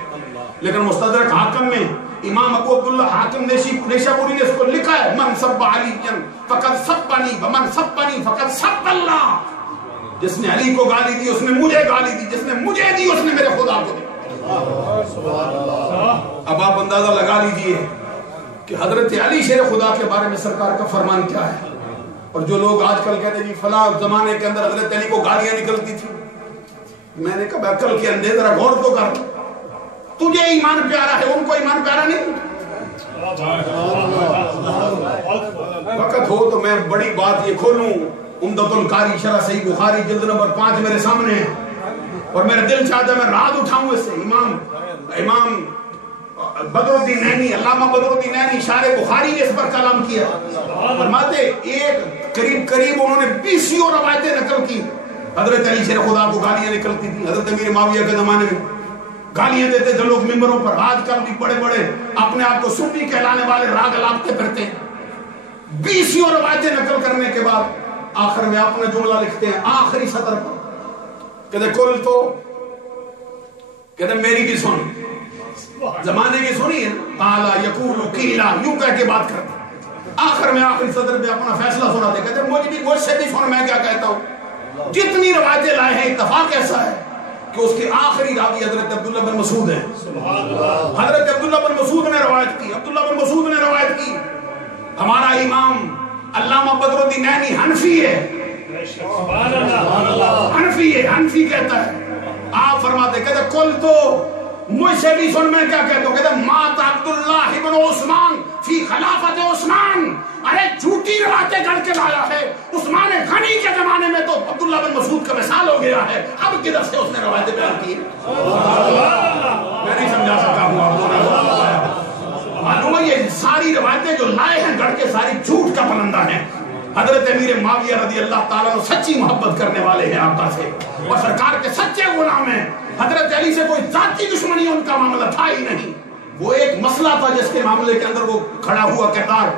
لیکن مستدرک حاکم میں امام ابو عبداللہ حاکم نیشابوری نے اس کو لکھا ہے من سب علی فقد سبنی ومن سبنی فقد سب اللہ، جس نے علی کو گالی دی اس نے مجھے گالی دی، جس نے مجھے دی اس نے میرے خدا کو دی۔ اب آپ اندازہ لگا لیجئے کہ حضرت علی شیر خدا کے بارے میں سرکار کا فرمان کیا ہے۔ اور جو لوگ آج کل کہتے ہیں جی فلاں زمانے کے اندر حضرت علی کو گالیاں نکلتی تھی، میں نے کہا عقل کے اندھے ذرا غور تو کر، تجھے ایمان پیارا ہے ان کو ایمان پیارا نہیں؟ وقت ہو تو میں بڑی بات یہ کھولوں، عمدۃ القاری شرح صحیح بخاری جلد نمبر 5 میرے سامنے ہے، اور میرا دل چاہتا ہے میں رات اٹھاؤں اس سے۔ امام بدر الدین نینی، علامہ بدر الدین نینی شارح بخاری نے اس پر کلام کیا، فرماتے ایک قریب انہوں نے 20 روایتیں نقل کی۔ حضرت علی شیر خدا کو گالیاں نکلتی تھی، حضرت امیر معاویہ کے زمانے میں گالیاں دیتے تھے لوگ ممبروں پر، آج کل بھی بڑے بڑے اپنے آپ کو سنی کہلانے والے راگ لاپتے پھرتے ہیں۔ 20 روایتیں نقل کرنے کے بعد آخر میں اپنا جملہ لکھتے ہیں آخری سطر پر، کہتے کل تو کہتے میری بھی سن، زمانے کی سنی ہے، قالا یقول قیلا، یوں کہہ کے بات کرتے، آخر میں آخری سطر پہ اپنا فیصلہ سناتے، کہتے مجھ سے بھی سن میں کیا کہتا ہوں۔ جتنی روایتیں لائے ہیں اتفاق ایسا ہے کہ اس کے آخری راوی حضرت عبداللہ بن مسعود ہیں۔ حضرت عبداللہ بن مسعود نے روایت کی، عبداللہ بن مسعود نے روایت کی، ہمارا امام علامہ بدر الدین نینی حنفی ہے، حنفی کہتا ہے، آپ فرماتے کہتے کل تو مجھ سے بھی سن میں کیا کہتا ہوں، کہتے مات عبداللہ بن عثمان فی خلافت عثمان، ارے جھوٹی روایتیں گھڑ کے لایا ہے، عثمان غنی کے زمانے میں تو عبداللہ بن مسعود کا مثال ہو گیا ہے، اب کدھر سے اس نے روایتیں بیان کی؟ میں نہیں سمجھا سکا ہوں آپ کو، معلوم ہے یہ ساری روایتیں جو لائے ہیں گھڑ کے ساری جھوٹ کا پلندہ ہیں۔ حضرت امیر معاویہ رضی اللہ تعالیٰ سچی محبت کرنے والے ہیں آقا سے، اور سرکار کے سچے غلام ہیں، حضرت علی سے کوئی ذاتی دشمنی ان کا معاملہ تھا ہی نہیں، وہ ایک مسئلہ تھا جس کے معاملے کے اندر وہ کھڑا ہوا کردار،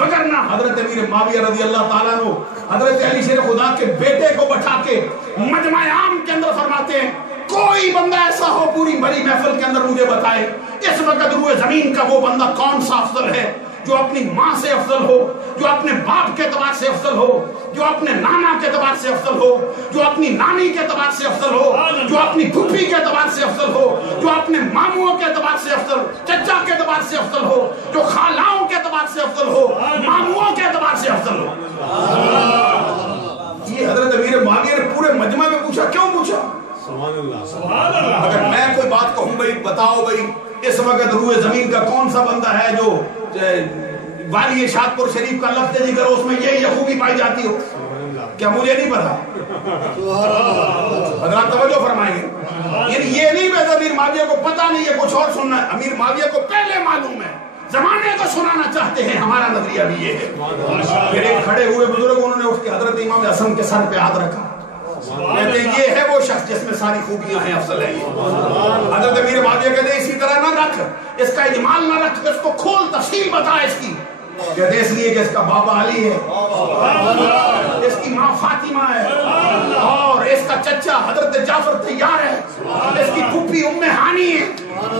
وگرنہ حضرت امیر معاویہ رضی اللہ تعالیٰ عنہ حضرت علی شیر خدا کے بیٹے کو بٹھا کے مجمع عام کے اندر فرماتے ہیں کوئی بندہ ایسا ہو پوری بڑی محفل کے اندر مجھے بتائے اس وقت روئے زمین کا وہ بندہ کون سا افضل ہے جو اپنی ماں سے افضل ہو، جو اپنے باپ کے اعتبار سے افضل ہو، جو اپنے نانا کے اعتبار سے افضل ہو، جو اپنی نانی کے اعتبار سے افضل ہو، جو اپنی پھوپھی کے اعتبار سے افضل ہو، جو اپنے ماموں کے اعتبار سے افضل، چچا کے اعتبار سے افضل ہو، جو خالاؤں کے اعتبار سے افضل ہو، ماموں کے اعتبار سے افضل ہو۔ یہ حضرت امیر معاویہ نے پورے مجمع میں پوچھا، کیوں پوچھا؟ اگر میں کوئی بات کہوں بھائی بتاؤ بھائی اس وقت روئے زمین کا کون سا بندہ ہے جو والی شادپور شریف کا لفظ ذکر اس میں یہ خوبی پائی جاتی ہو، کیا مجھے نہیں پتا؟ حضرات توجہ فرمائیں گے، یعنی یہ نہیں پتا امیر معاویہ کو پتا نہیں ہے، کچھ اور سننا ہے، امیر معاویہ کو پہلے معلوم ہے، زمانے کو سنانا چاہتے ہیں، ہمارا نظریہ بھی یہ ہے۔ پھر ایک کھڑے ہوئے بزرگ انہوں نے اٹھ کے حضرت امام حسن کے سر پہ ہاتھ رکھا، کہتے ہیں یہ ہے وہ شخص جس میں ساری خوبیاں ہیں، افضل ہے۔ حضرت امیر معاویہ کہتے ہیں اسی طرح نہ رکھ، اس کا اجمال نہ رکھ، اس کو کھول تفصیل بتا اس کی، کہتے اس لیے کہ اس کا بابا علی ہے، اس کی ماں فاطمہ ہے، اور اس کا چچا حضرت جعفر طیار ہے، اس کی پھوپھی ام ہانی ہے،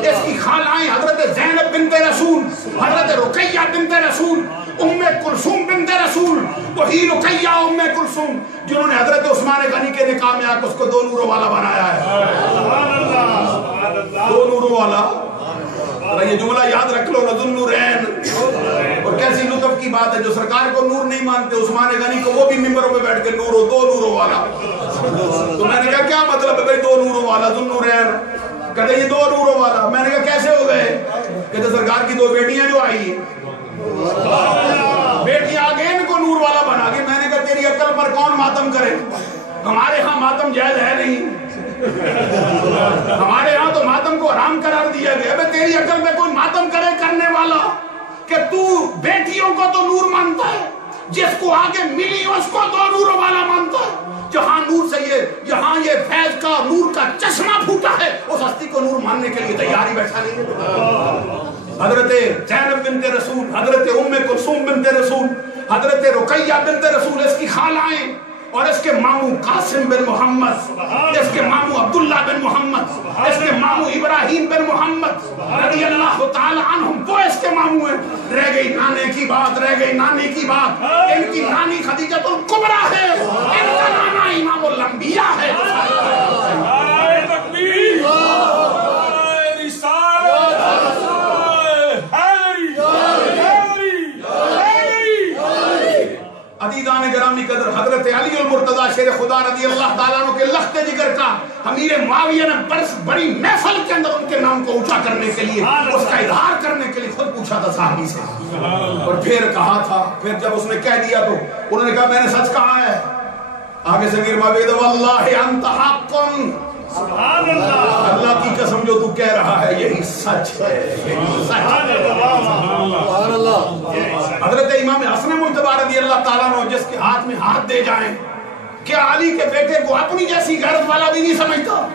اس کی خالائیں حضرت زینب بنت رسول، حضرت رقیہ بنت رسول، ام کلثوم بنت رسول، وہی رقیہ ام کلثوم جنہوں نے حضرت عثمان غنی کے نکاح میں آ کے اس کو 2 نوروں والا بنایا ہے۔ 2 نوروں والا، یہ جملہ یاد رکھ لو، ذو النورین۔ اور کیسی لطف کی بات ہے، جو سرکار کو نور نہیں مانتے عثمان غنی کو وہ بھی ممبروں پہ بیٹھ کے 2 نوروں والا۔ تو میں نے کہا کیا مطلب ہے بھائی 2 نوروں والا، ذو النورین؟ کہتے یہ 2 نوروں والا۔ میں نے کہا کیسے ہو گئے؟ کہتے سرکار کی 2 بیٹیاں جو آئی ہیں، بیٹیاں آگے ان کو نور والا بنا کے۔ میں نے کہا تیری عقل پر کون ماتم کرے؟ ہمارے ہاں ماتم جائز ہے نہیں، ہمارے ہاں تو ماتم کو حرام قرار دیا گیا۔ بے تیری عقل میں کوئی ماتم کرے کرنے والا کہ تو بیٹیوں کو تو نور مانتا ہے، جس کو آگے ملی اس کو 2 نوروں والا مانتا ہے۔ جہاں نور سے یہاں یہ فیض کا نور کا چشمہ پھوٹا ہے، اس ہستی کو نور ماننے کے لیے تیاری بیٹھا نہیں ہے۔ حضرت زینب بنت رسول، حضرت ام کلثوم بنت رسول، حضرت رقیہ بنت رسول اس کی خالائیں، اور اس کے ماموں قاسم بن محمد، اس کے ماموں عبداللہ بن محمد، اس کے ماموں ابراہیم بن محمد رضی اللہ تعالی عنہم، وہ اس کے ماموں ہیں۔ رہ گئی نانے کی بات، رہ گئی نانی کی بات۔ ان کی نانی خدیجۃ الکبریٰ ہے، ان کا نانا امام الانبیاء ہے۔ عزیزان گرامی قدر، حضرت علی المرتضی شیر خدا رضی اللہ تعالیٰ عنہ کے لخت جگر کا امیر معاویہ نے بڑی محفل کے اندر ان کے نام کو اونچا کرنے کے لیے، اس کا اظہار کرنے کے لیے خود پوچھا تھا صحابی سے، اور پھر کہا تھا، پھر جب اس نے کہہ دیا تو انہوں نے کہا میں نے سچ کہا ہے۔ آگے سے امیر معاویہ کہا واللہ انت حق، اللہ کی قسم جو تو کہہ رہا ہے یہی سچ ہے، حضرت امام حسن مجتبی رضی اللہ تعالیٰ عنہ جس کے ہاتھ میں ہاتھ دے جائیں، کیا علی کے بیٹے کو اپنی جیسی غیرت والا بھی نہیں سمجھتا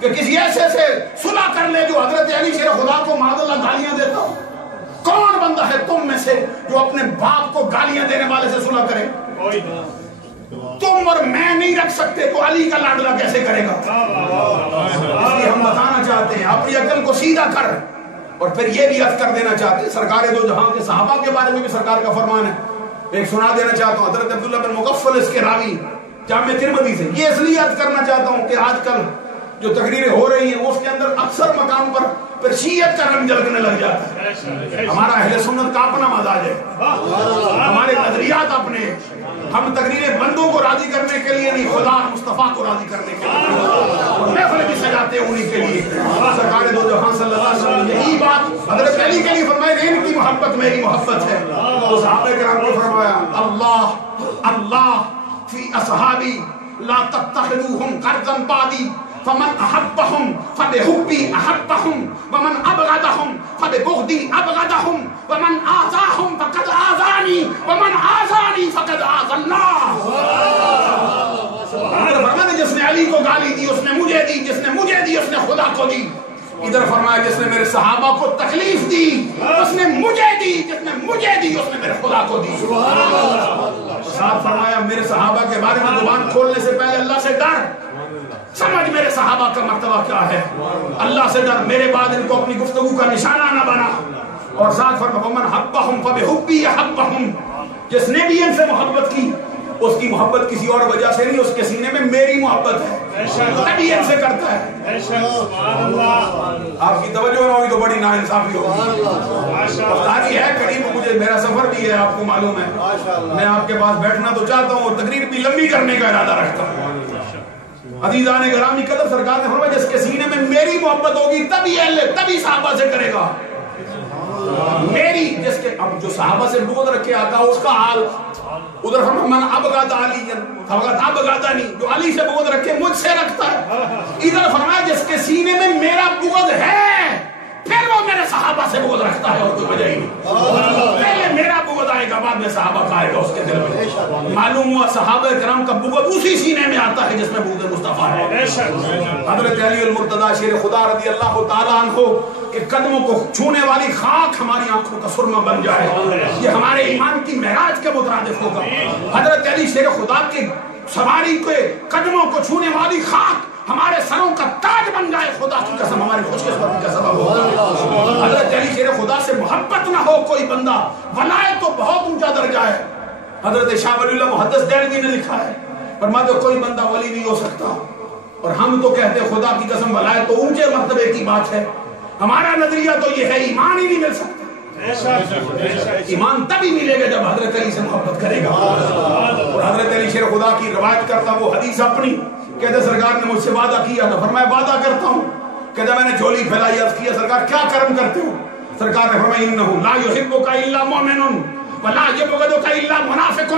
کہ کسی ایسے سے صلح کر لے جو حضرت علی شیر خدا کو معاذ اللہ گالیاں دیتا؟ کون بندہ ہے تم میں سے جو اپنے باپ کو گالیاں دینے والے سے صلح کرے؟ تم اور میں نہیں رکھ سکتے تو علی کا لاڈلا کیسے کرے گا؟ اس لیے ہم بتانا چاہتے ہیں اپنی عقل کو سیدھا کر، اور پھر یہ بھی عرض کر دینا چاہتے ہیں سرکار دو جہاں کے صحابہ کے بارے میں بھی سرکار کا فرمان ہے، ایک سنا دینا چاہتا ہوں حضرت عبداللہ بن مغفل اس کے راوی جامع ترمذی سے۔ یہ اس لیے عرض کرنا چاہتا ہوں کہ آج کل جو تقریریں ہو رہی ہیں اس کے اندر اکثر مقام پر پھر شیعت کا رنگ جھلکنے لگ جاتا ہے۔ ہمارا اہل سنت کا اپنا مزاج ہے، ہمارے نظریات اپنے، ہم تقریریں بندوں کو راضی کرنے کے لیے نہیں، خدا مصطفیٰ کو راضی کرنے کے لیے محفل بھی سجاتے ہیں انہی کے لیے۔ سرکار دو جہاں صلی اللہ علیہ وسلم یہی بات حضرت علی کے لیے فرمائے، ان کی محبت میری محبت ہے۔ تو صحابہ کرام کو فرمایا اللہ فی اصحابی لا تتخذوہم قرضا بعدی فمن احبهم فبحبی احبهم ومن ابغضهم فببغضی ابغضهم ومن آذاهم فقد آذانی ومن آذانی فقد آذى اللہ۔ فرمایا جس نے علی کو گالی دی اس نے مجھے دی، جس نے مجھے دی اس نے خدا کو دی۔ ادھر فرمایا جس نے میرے صحابہ کو تکلیف دی اس نے مجھے دی، جس نے مجھے دی اس نے میرے خدا کو دی۔ ساتھ فرمایا میرے صحابہ کے بارے میں زبان کھولنے سے پہلے اللہ سے ڈر، سمجھ میرے صحابہ کا مرتبہ کیا ہے، اللہ سے ڈر، میرے بعد ان کو اپنی گفتگو کا نشانہ نہ بنا۔ اور ساتھ فرمایا ومن حبهم فبحبی احبهم، جس نے بھی ان سے محبت کی اس کی محبت کسی اور وجہ سے نہیں، اس کے سینے میں میری محبت ہے، تبھی ان سے کرتا ہے۔ آپ کی توجہ نہ ہوئی تو بڑی ناانصافی ہوگی۔ افطاری ہے قریب، مجھے میرا سفر بھی ہے آپ کو معلوم ہے، میں آپ کے پاس بیٹھنا تو چاہتا ہوں اور تقریر بھی لمبی کرنے کا ارادہ رکھتا ہوں۔ عزیزان گرامی قدر، سرکار نے فرمایا جس کے سینے میں میری محبت ہوگی تبھی صحابہ سے کرے گا میری، جس کے اب جو صحابہ سے بغض رکھے آتا اس کا حال ادھر فرمایا من ابغض علی فقد ابغضنی، جو علی سے بغض رکھے مجھ سے رکھتا ہے۔ ادھر فرمایا جس کے سینے میں میرا بغض ہے پھر وہ میرے صحابہ سے بغض رکھتا ہے، اور کوئی وجہ ہی نہیں، پہلے میرا بغض آئے گا بعد میں صحابہ کا آئے گا اس کے دل میں۔ معلوم ہوا صحابہ کرام کا بغض اسی سینے میں آتا ہے جس میں بغض مصطفیٰ ہے۔ حضرت علی المرتضی شیر خدا رضی اللہ تعالیٰ عنہ کہ قدموں کو چھونے والی خاک ہماری آنکھوں کا سرما بن جائے، یہ ہمارے ایمان کی معراج کے مترادف ہوگا۔ حضرت علی شیر خدا کے سواری کے قدموں کو چھونے والی خاک ہمارے سروں کا تاج بن جائے، خدا کی قسم ہماری خوش قسمتی کا سبب ہوگا۔ حضرت علی شیر خدا سے محبت نہ ہو کوئی بندہ، ولایت تو بہت اونچا درجہ ہے۔ حضرت شاہ ولی اللہ محدث دہلوی نے لکھا ہے، فرماتے کوئی بندہ ولی نہیں ہو سکتا، اور ہم تو کہتے ہیں خدا کی قسم ولایت تو اونچے مرتبے کی بات ہے۔ ہمارا نظریہ تو یہ ہے ایمان ہی نہیں مل سکتا۔ ایمان تبھی ملے گا جب حضرت علی سے محبت کرے گا۔ اور حضرت علی شیر خدا کی روایت کرتا وہ حدیث اپنی، کہتے سرکار نے مجھ سے وعدہ کیا تھا، فرمایا وعدہ کرتا ہوں، کہتا میں نے جھولی پھیلائی، عرض کیا سرکار کیا کرم کرتے ہو؟ سرکار نے فرمایا انہ لا یحبک الا مؤمن ولا یبغضک الا منافق۔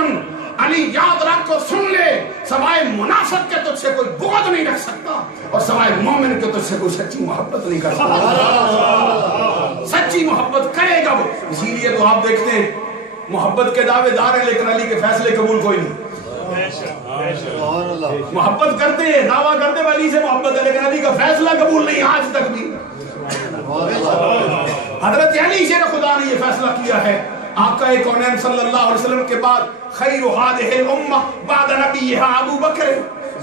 علی یاد رکھ کو سن لے، سوائے منافق کے تجھ سے کوئی بغض نہیں رکھ سکتا، اور سوائے مومن کے تجھ سے کوئی سچی محبت نہیں کر سکتا۔ سچی محبت کرے گا وہ۔ اسی لیے تو آپ دیکھتے ہیں محبت کے دعوے دار ہیں لیکن علی کے فیصلے قبول کوئی نہیں۔ محبت کرتے ہیں، دعویٰ کرتے ہیں علی سے محبت ہے لیکن علی کا فیصلہ قبول نہیں آج تک بھی۔ حضرت علی شیر خدا نے یہ فیصلہ کیا ہے، آقا کونین صلی اللہ علیہ وسلم کے بعد خیر هذه الامہ بعد نبیہا ابو بکر۔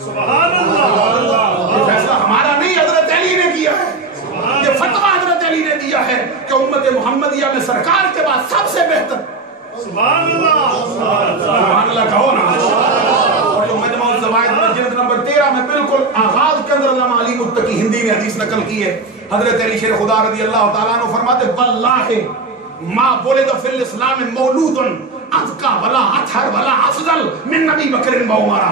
سبحان اللہ، یہ فیصلہ ہمارا نہیں، حضرت علی نے کیا ہے۔ یہ فتویٰ حضرت علی نے دیا ہے کہ امت محمدیہ میں سرکار کے بعد سب سے بہتر۔ سبحان اللہ، سبحان اللہ کہو نا۔ اور جو مجمع الزوائد میں جلد نمبر 13 میں بالکل آغاز کے اندر علامہ علی متقی ہندی نے حدیث نقل کی ہے، حضرت علی شیر خدا رضی اللہ تعالیٰ عنہ فرماتے واللہ ما ولد فی الاسلام مولود اذکا ولا اطہر ولا افضل من نبی بکر و عمر۔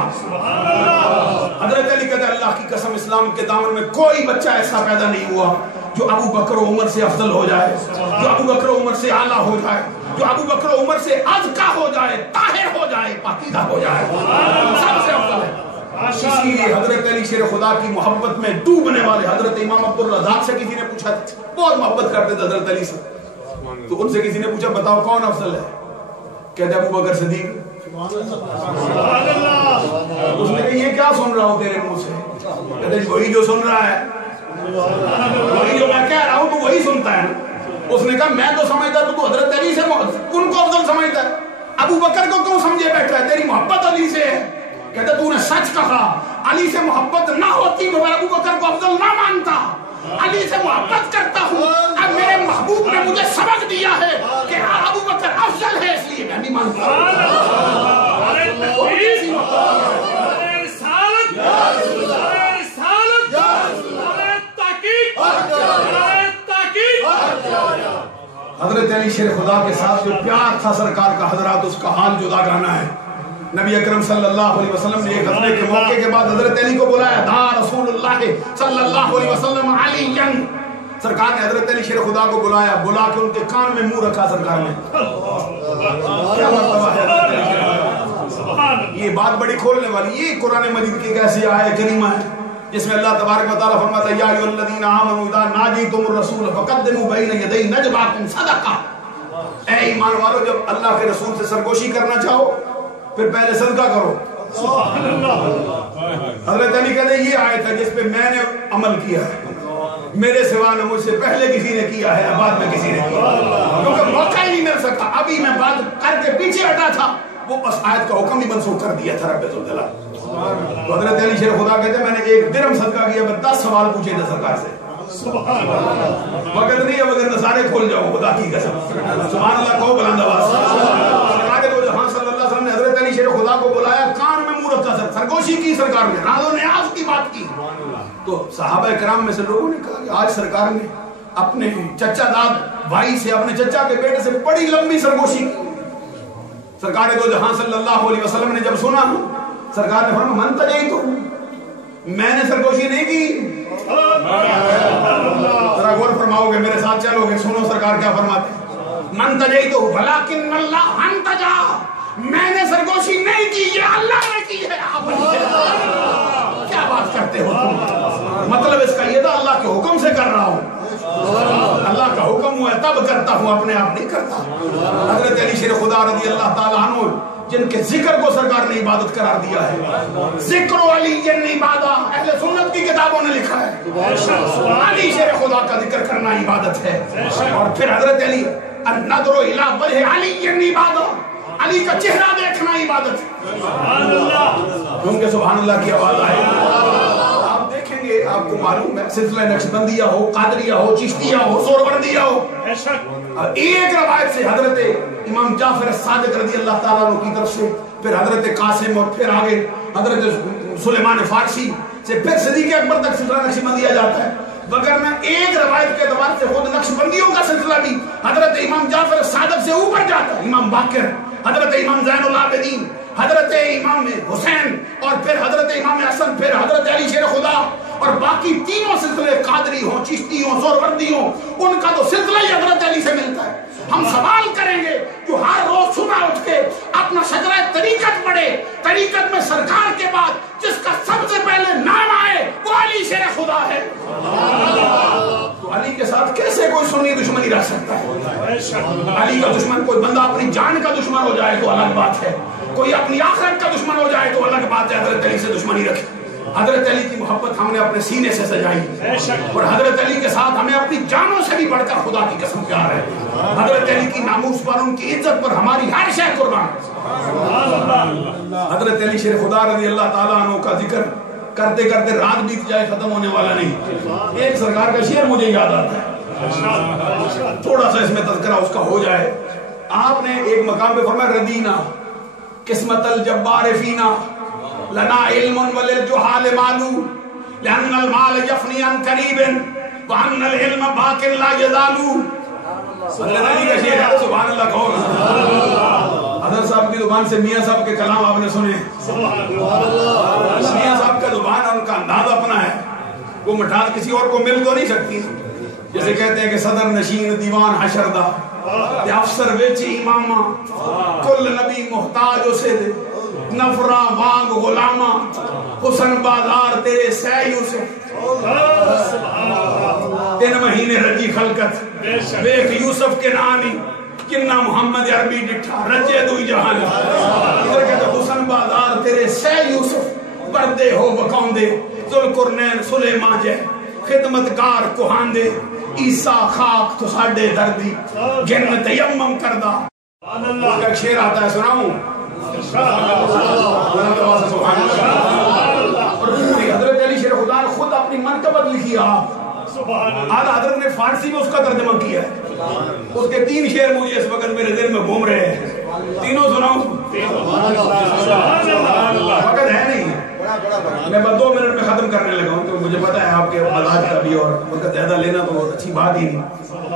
حضرت علی کہتے ہیں اللہ کی قسم اسلام کے دامن میں کوئی بچہ ایسا پیدا نہیں ہوا جو ابو بکر و عمر سے افضل ہو جائے، جو ابو بکر و عمر سے اعلیٰ ہو جائے، جو ابو بکر و عمر سے ازکا ہو جائے، طاہر ہو جائے، پاکیزہ ہو جائے، سب سے افضل ہے۔ اس لیے حضرت علی شیر خدا کی محبت میں ڈوبنے والے حضرت امام عبدالرزاق سے کسی نے پوچھا، بہت محبت کرتے تھے حضرت علی سے، تو ان سے کسی نے پوچھا بتاؤ کون افضل ہے؟ کہتے ابو بکر صدیق۔ اس نے کہا یہ کیا سن رہا ہوں تیرے منہ سے؟ کہتے وہی جو سن رہا ہے، وہی جو میں کہہ رہا ہوں تو وہی سنتا ہے۔ اس نے کہا میں تو سمجھتا تو حضرت علی سے ان کو افضل سمجھتا ہے، ابو بکر کو کیوں سمجھے بیٹھا ہے؟ تیری محبت علی سے ہے۔ کہتے تو نے سچ کہا، علی سے محبت نہ ہوتی تو میں ابو بکر کو افضل نہ مانتا، علی سے محبت کرتا ہوں، اب میرے محبوب نے مجھے سبق دیا ہے کہ ابو بکر افضل ہے اس لیے میں نہیں مانتا۔ حضرت علی شیر خدا کے ساتھ جو پیار تھا سرکار کا حضرات، اس کا حال جدا گانا ہے۔ نبی اکرم صلی اللہ علیہ وسلم نے ایک غزوے کے موقع کے بعد حضرت علی کو بلایا، دعا رسول اللہ صلی اللہ علیہ وسلم علی۔ سرکار نے حضرت علی شیر خدا کو بلایا، بلا کے ان کے کان میں منہ رکھا سرکار نے۔ کیا مرتبہ ہے حضرت علی شیر خدا، یہ بات بڑی کھولنے والی۔ یہ قرآن مجید کی ایک ایسی آیت کریمہ ہے جس میں اللہ تبارک و تعالیٰ فرماتا ہے یا ایھا الذین آمنوا اذا ناجیتم الرسول فقدموا بین یدی نجواکم صدقہ۔ اے ایمان والو، جب اللہ کے رسول سے سرگوشی کرنا چاہو پھر پہلے صدقہ کرو۔ حضرت علی کہتے ہیں یہ آیت ہے جس پہ میں نے عمل کیا ہے، میرے سوا نہ مجھ سے پہلے کسی نے کیا ہے، بعد میں کسی نے کیا، کیونکہ موقع ہی نہیں مل سکتا۔ ابھی میں بات کر کے پیچھے ہٹا تھا، وہ اس آیت کا حکم ہی منسوخ کر دیا تھا رب ذوالجلال۔ تو حضرت علی شیر خدا کہتے ہیں میں نے 1 درہم صدقہ کیا، میں 10 سوال پوچھے تھے سرکار سے۔ وقت نہیں ہے مگر نظارے کھول جاؤ خدا کی قسم۔ سبحان اللہ کہو بلند آواز۔ سرکار دو جہاں صلی اللہ علیہ وسلم نے حضرت علی شیر خدا کو بلایا، کان میں منہ رکھا، سرگوشی کی سرکار نے، راز و نیاز کی بات کی۔ تو صحابہ کرام میں سے لوگوں نے کہا کہ آج سرکار نے اپنے چچا داد بھائی سے، اپنے چچا کے بیٹے سے بڑی لمبی سرگوشی کی۔ سرکار دو جہاں صلی اللہ علیہ وسلم نے جب سنا، سرکار نے فرمایا من تجیتو، میں نے سرگوشی نہیں کی۔ ذرا غور فرماؤ گے، میرے ساتھ چلو گے، سنو سرکار کیا فرماتے ہیں۔ من تجیتو ولکن اللہ انتجا، میں نے سرگوشی نہیں کی، یہ اللہ نے کی ہے۔ آپ کیا بات کرتے ہو تم؟ مطلب اس کا یہ تھا اللہ کے حکم سے کر رہا ہوں، اللہ کا حکم ہوا تب کرتا ہوں، اپنے آپ نہیں کرتا۔ حضرت علی شیر خدا رضی اللہ تعالیٰ عنہ جن کے ذکر کو سرکار نے عبادت قرار دیا ہے. ذکر علی عبادت اہل سنت کی کتابوں نے لکھا ہے. علی شیر خدا کا ذکر کرنا عبادت ہے. اور پھر حضرت علی النظر الی وجہ علی عبادت، علی کا چہرہ دیکھنا عبادت ہے. ان کے سبحان اللہ کی آواز آئے. آپ دیکھیں گے، آپ کو معلوم ہے سلسلہ نقشبندیہ ہو، قادریہ ہو، چشتیہ ہو، سہروردیہ ہو، ایک روایت سے حضرت امام جعفر الصادق رضی اللہ تعالیٰ عنہ کی طرف سے، پھر حضرت قاسم، اور پھر آگے حضرت سلیمان فارسی سے، پھر صدیق اکبر تک سلسلہ نقشبندیہ جاتا ہے. وگرنہ ایک روایت کے اعتبار سے خود نقشبندیوں کا سلسلہ بھی حضرت امام جعفر الصادق سے اوپر جاتا ہے. امام باقر، حضرت امام زین العابدین، حضرت امام حسین، اور پھر حضرت امام حسن، پھر حضرت علی شیر خدا، اور باقی تینوں سلسلے قادری ہوں، چشتی ہوں، سہروردی ہوں، ان کا تو سلسلہ ہی حضرت علی سے ملتا ہے. ہم سوال کریں گے جو ہر روز صبح اٹھ کے اپنا شجرہ طریقت پڑھے، طریقت میں سرکار کے بعد جس کا سب سے پہلے نام آئے وہ علی شیر خدا ہے. تو علی کے ساتھ کیسے کوئی سنی دشمنی رکھ سکتا ہے؟ علی کا دشمن کوئی بندہ اپنی جان کا دشمن ہو جائے تو الگ بات ہے، کوئی اپنی آخرت کا دشمن ہو جائے تو الگ بات ہے. حضرت علی سے دشمنی رکھے. حضرت علی کی محبت ہم نے اپنے سینے سے سجائی، اور حضرت علی کے ساتھ ہمیں اپنی جانوں سے بھی بڑھ کر خدا کی قسم پیار ہے. حضرت علی کی ناموس پر، ان کی عزت پر ہماری ہر شے قربان. حضرت علی شیر خدا رضی اللہ تعالیٰ عنہ کا ذکر کرتے کرتے رات بیت جائے ختم ہونے والا نہیں. ایک سرکار کا شعر مجھے یاد آتا ہے، تھوڑا سا اس میں تذکرہ اس کا ہو جائے. آپ نے ایک مقام پہ فرمایا ردینا قسمت الجبار فینا لنا علم وللجہال مالو لأن المال یفنی عن قریب وأن العلم باق لا یزالو. حضرت علی کا شعر ہے، سبحان اللہ کہو. حضرت صاحب کی زبان سے میاں صاحب کے کلام آپ نے سنے. میاں صاحب کا زبان ان کا انداز اپنا ہے، وہ مٹھاس کسی اور کو مل تو نہیں سکتی. جیسے کہتے ہیں کہ صدر نشین دیوان حشردہ افسر وچ امامہ کل نبی محتاج اسے دے نفرا وانگ غلامہ حسن بازار تیرے سیو سے. 3 مہینے رجی خلقت بیک یوسف کے نامی کنہ محمد عربی ڈٹھا رجے دوئی جہان. ادھر کہتے حسن بازار تیرے سی یوسف بردے ہو بکاؤندے ذوالقرنین سلیمان جے خدمتگار کوہاندے عیسیٰ خاک تو ساڑھے دردی جن تیمم کردہ. ایک شعر آتا ہے، سناؤں؟ اور پوری حضرت علی شیر خدا نے خود اپنی منقبت لکھی. آپ حضرت نے فارسی میں اس کا ترجمہ کیا ہے. اس کے 3 شعر مجھے اس وقت میرے دل میں گھوم رہے ہیں، تینوں سناؤں؟ وقت ہے نہیں، میں بس 2 منٹ میں ختم کرنے لگا ہوں، تو مجھے پتا ہے آپ کے مزاج کا بھی، اور وقت زیادہ لینا تو اچھی بات ہی نہیں.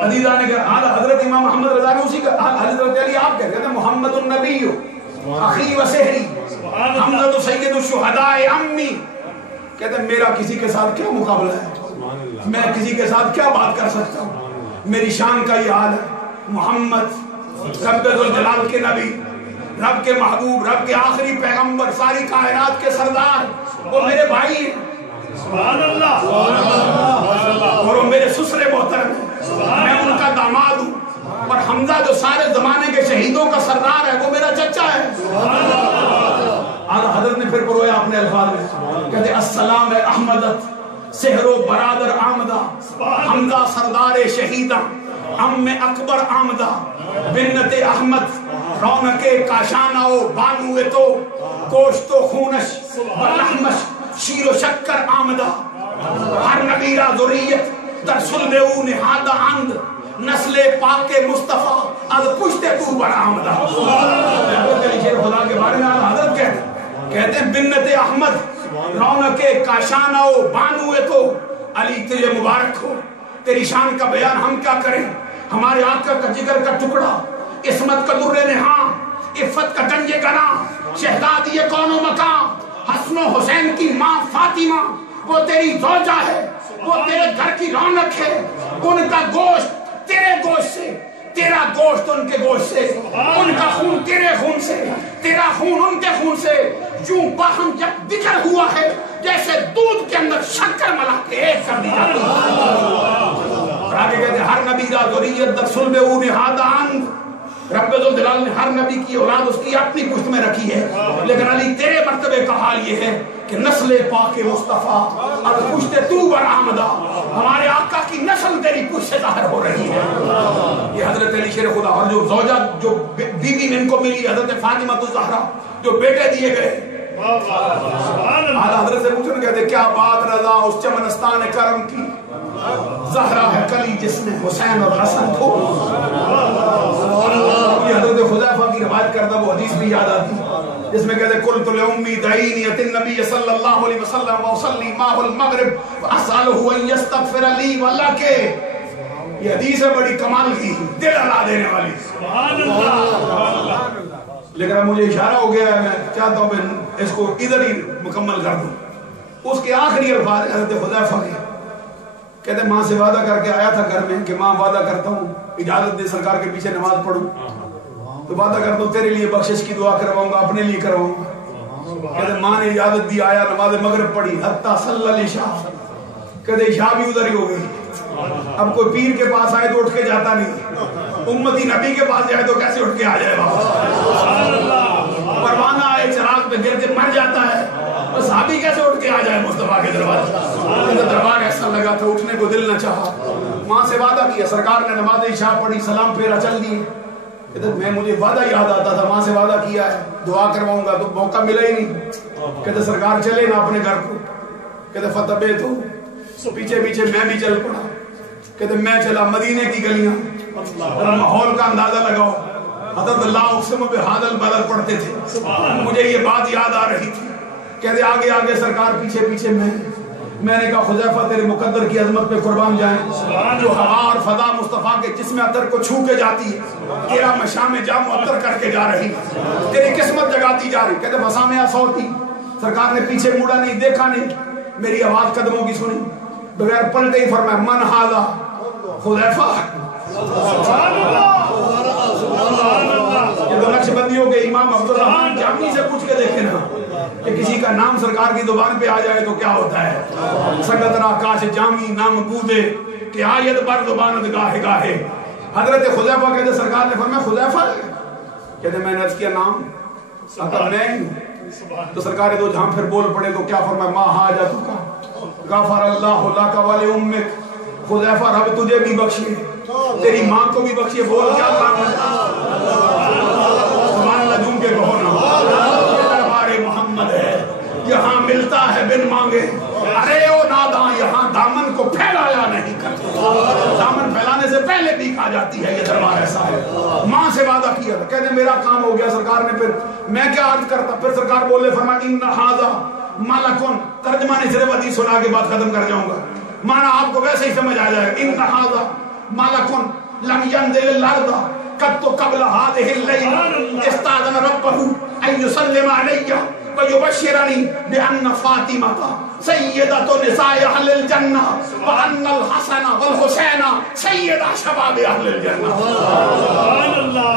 عزیزان نے کہا حضرت امام محمد رضا نے اسی کا حضرت علی آپ کہتے ہیں محمد النبی اخی و سہری حمزہ سید الشہداء امی. کہتے ہیں میرا کسی کے ساتھ کیا مقابلہ ہے، میں کسی کے ساتھ کیا بات کر سکتا ہوں، میری شان کا یہ حال ہے. محمد رب ذوالجلال کے نبی، رب کے محبوب، رب کے آخری پیغمبر، ساری کائنات کے سردار، وہ میرے بھائی ہیں. سبحان اللہ. اور وہ میرے سسر محترم ہیں، میں ان کا داماد ہوں. اور حمزہ جو سارے زمانے کے شہیدوں کا سردار ہے وہ میرا چچا ہے. حضرت نے پھر پرویا اپنے الفاظ میں، کہتے السلام احمدت سحر و برادر آمدہ حمزہ سردار شہیدہ ام اکبر آمدہ بنت احمد رونق کاشانہ و بانو تو گوشت و خونش بلحمش شیر و شکر آمدہ ہر نبیرہ ذریت در صلب او نہادہ اند نسل پاک مصطفیٰ از پشت تو بر آمدہ. حضرت علی شیر خدا کے بارے میں حضرت کہتے ہیں بنت احمد رونق کاشانہ و بانو تو. علی تجھے مبارک ہو، تیری شان کا بیان ہم کیا کریں. ہمارے آقا کا جگر کا ٹکڑا، عصمت کا در نہاں، عفت کا گنج گنا، شہزادی کون و مکان، حسن و حسین کی ماں فاطمہ، وہ تیری زوجہ ہے، وہ تیرے گھر کی رونق ہے. ان کا گوشت تیرے گوشت سے، تیرا گوشت ان کے گوشت سے، ان کا خون تیرے خون سے، تیرا خون ان کے خون سے، جو باہم یک دکھر ہوا ہے جیسے دودھ کے اندر شکر ملا کے ایک کر دی جاتی ہے. آگے کہتے ہیں ہر نبی را ذریت در صلب او نہادہ اند رب ذوالجلال نے ہر نبی کی اولاد اس کی اپنی پشت میں رکھی ہے، لیکن علی تیرے مرتبے کا حال یہ ہے کہ نسل پاک مصطفیٰ اور پشت تو برآمدہ، ہمارے آقا کی نسل تیری پشت سے ظاہر ہو رہی ہے۔ یہ حضرت علی شیر خدا، اور جو زوجہ جو بیوی ان کو ملی حضرت فاطمہ الزہرا، جو بیٹے دیے گئے، حضرت سے پوچھو نا، کہتے کیا بات رضا اس چمنستان کرم کی، زہرا ہے کلی جس میں حسین اور حسن تھو۔ حضرت حذیفہ کی روایت کردہ وہ حدیث بھی یاد آتی جس میں کہتے قلت لأمی دعینی ات النبی صلی اللہ علیہ وسلم وصلی ماہ المغرب واسألہ ان یستغفر لی واللہ کے۔ یہ حدیث ہے بڑی کمال کی، دل ہلا دینے والی۔ لیکن اب مجھے اشارہ ہو گیا ہے، میں چاہتا ہوں میں اس کو ادھر ہی مکمل کر دوں۔ اس کے آخری الفاظ حضرت حذیفہ کے، کہتے ماں سے وعدہ کر کے آیا تھا گھر میں کہ ماں وعدہ کرتا ہوں اجازت دے سرکار کے پیچھے نماز پڑھوں، تو وعدہ کرتا ہوں تیرے لیے بخشش کی دعا کرواؤں گا، اپنے لیے کرواؤں گا۔ کہتے ماں نے اجازت دی، آیا نماز مغرب پڑھی حتی صلی العشاء، کہتے عشاء بھی ادھر ہی ہو گئی۔ اب کوئی پیر کے پاس آئے تو اٹھ کے جاتا نہیں، امتی نبی کے پاس جائے تو کیسے اٹھ کے آ جائے واپس؟ پروانہ آئے چراغ پہ گر کے مر جاتا ہے، تو صحابی کیسے اٹھ کے آ جائے مصطفیٰ کے دربار؟ دربار ایسا لگا تھا اٹھنے کو دل نہ چاہا۔ ماں سے وعدہ کیا، سرکار نے نماز عشاء پڑھی، سلام پھیرا، چل دیے۔ کہتے میں مجھے وعدہ یاد آتا تھا، ماں سے وعدہ کیا ہے دعا کرواؤں گا، تو موقع ملا ہی نہیں۔ کہتے سرکار چلے نا اپنے گھر کو، کہتے فتبے تو پیچھے پیچھے میں بھی چل پڑا۔ کہتے میں چلا مدینے کی گلیاں، ماحول کا اندازہ لگاؤ، حضرت اللہ اقسم بہذا البلد پڑھتے تھے، مجھے یہ بات یاد آ رہی تھی۔ کہتے آگے آگے سرکار پیچھے پیچھے میں نے کہا حذیفہ تیرے مقدر کی عظمت پہ قربان جائیں، جو ہوا اور فضا مصطفیٰ کے جسم عطر کو چھو کے جاتی ہے، تیرا مشام جام عطر کر کے جا رہی، تیری قسمت جگاتی جا رہی۔ کہتے بسامہ صوتی، سرکار نے پیچھے مڑا نہیں، دیکھا نہیں، میری آواز قدموں کی سنی، بغیر پلٹے ہی فرمایا من ھذا حذیفہ۔ یہ تو نقش بندیوں کے امام عبدالرحمن جامی سے پوچھ کے دیکھیں نا کہ کسی کا نام سرکار کی زبان پہ آ جائے تو کیا ہوتا ہے۔ سنگت را کاش جامی نام بودے کہ آیت بر زبانت گاہے گاہے۔ حضرت حذیفہ کہتے سرکار نے فرمایا حذیفہ، کہتے میں نے عرض کیا نام اکر نہیں، تو سرکار دو جہاں پھر بول پڑے تو کیا فرمایا ما حاجتک غفر اللہ لک ولی امک۔ حذیفہ رب تجھے بھی بخشے، تیری ماں کو بھی بخشے، بول کیا اللہ سبحان اللہ، جھوم کے کہو نا، یہ دربار محمد ہے، یہاں ملتا ہے بن مانگے، ارے او ناداں یہاں دامن کو پھیلایا نہیں کرتے، دامن پھیلانے سے پہلے بھی کھا جاتی ہے، یہ دربار ایسا ہے۔ ماں سے وعدہ کیا تھا، کہتے میرا کام ہو گیا، سرکار نے پھر میں کیا عرض کرتا، پھر سرکار بولے فرمایا ان ھذا ملکن، ترجمہ نہیں صرف حدیث سنا کے بعد ختم کر جاؤں گا، معنی آپ کو ویسے ہی سمجھ آ جائے گا۔ ان ھذا ملکن لم ينزل الارض قط قبل هذه الليلة استاذن ربه ان يسلم علي ويبشرني بان فاطمة سيدة نساء اهل الجنة وان الحسن والحسين سيد شباب اهل الجنة۔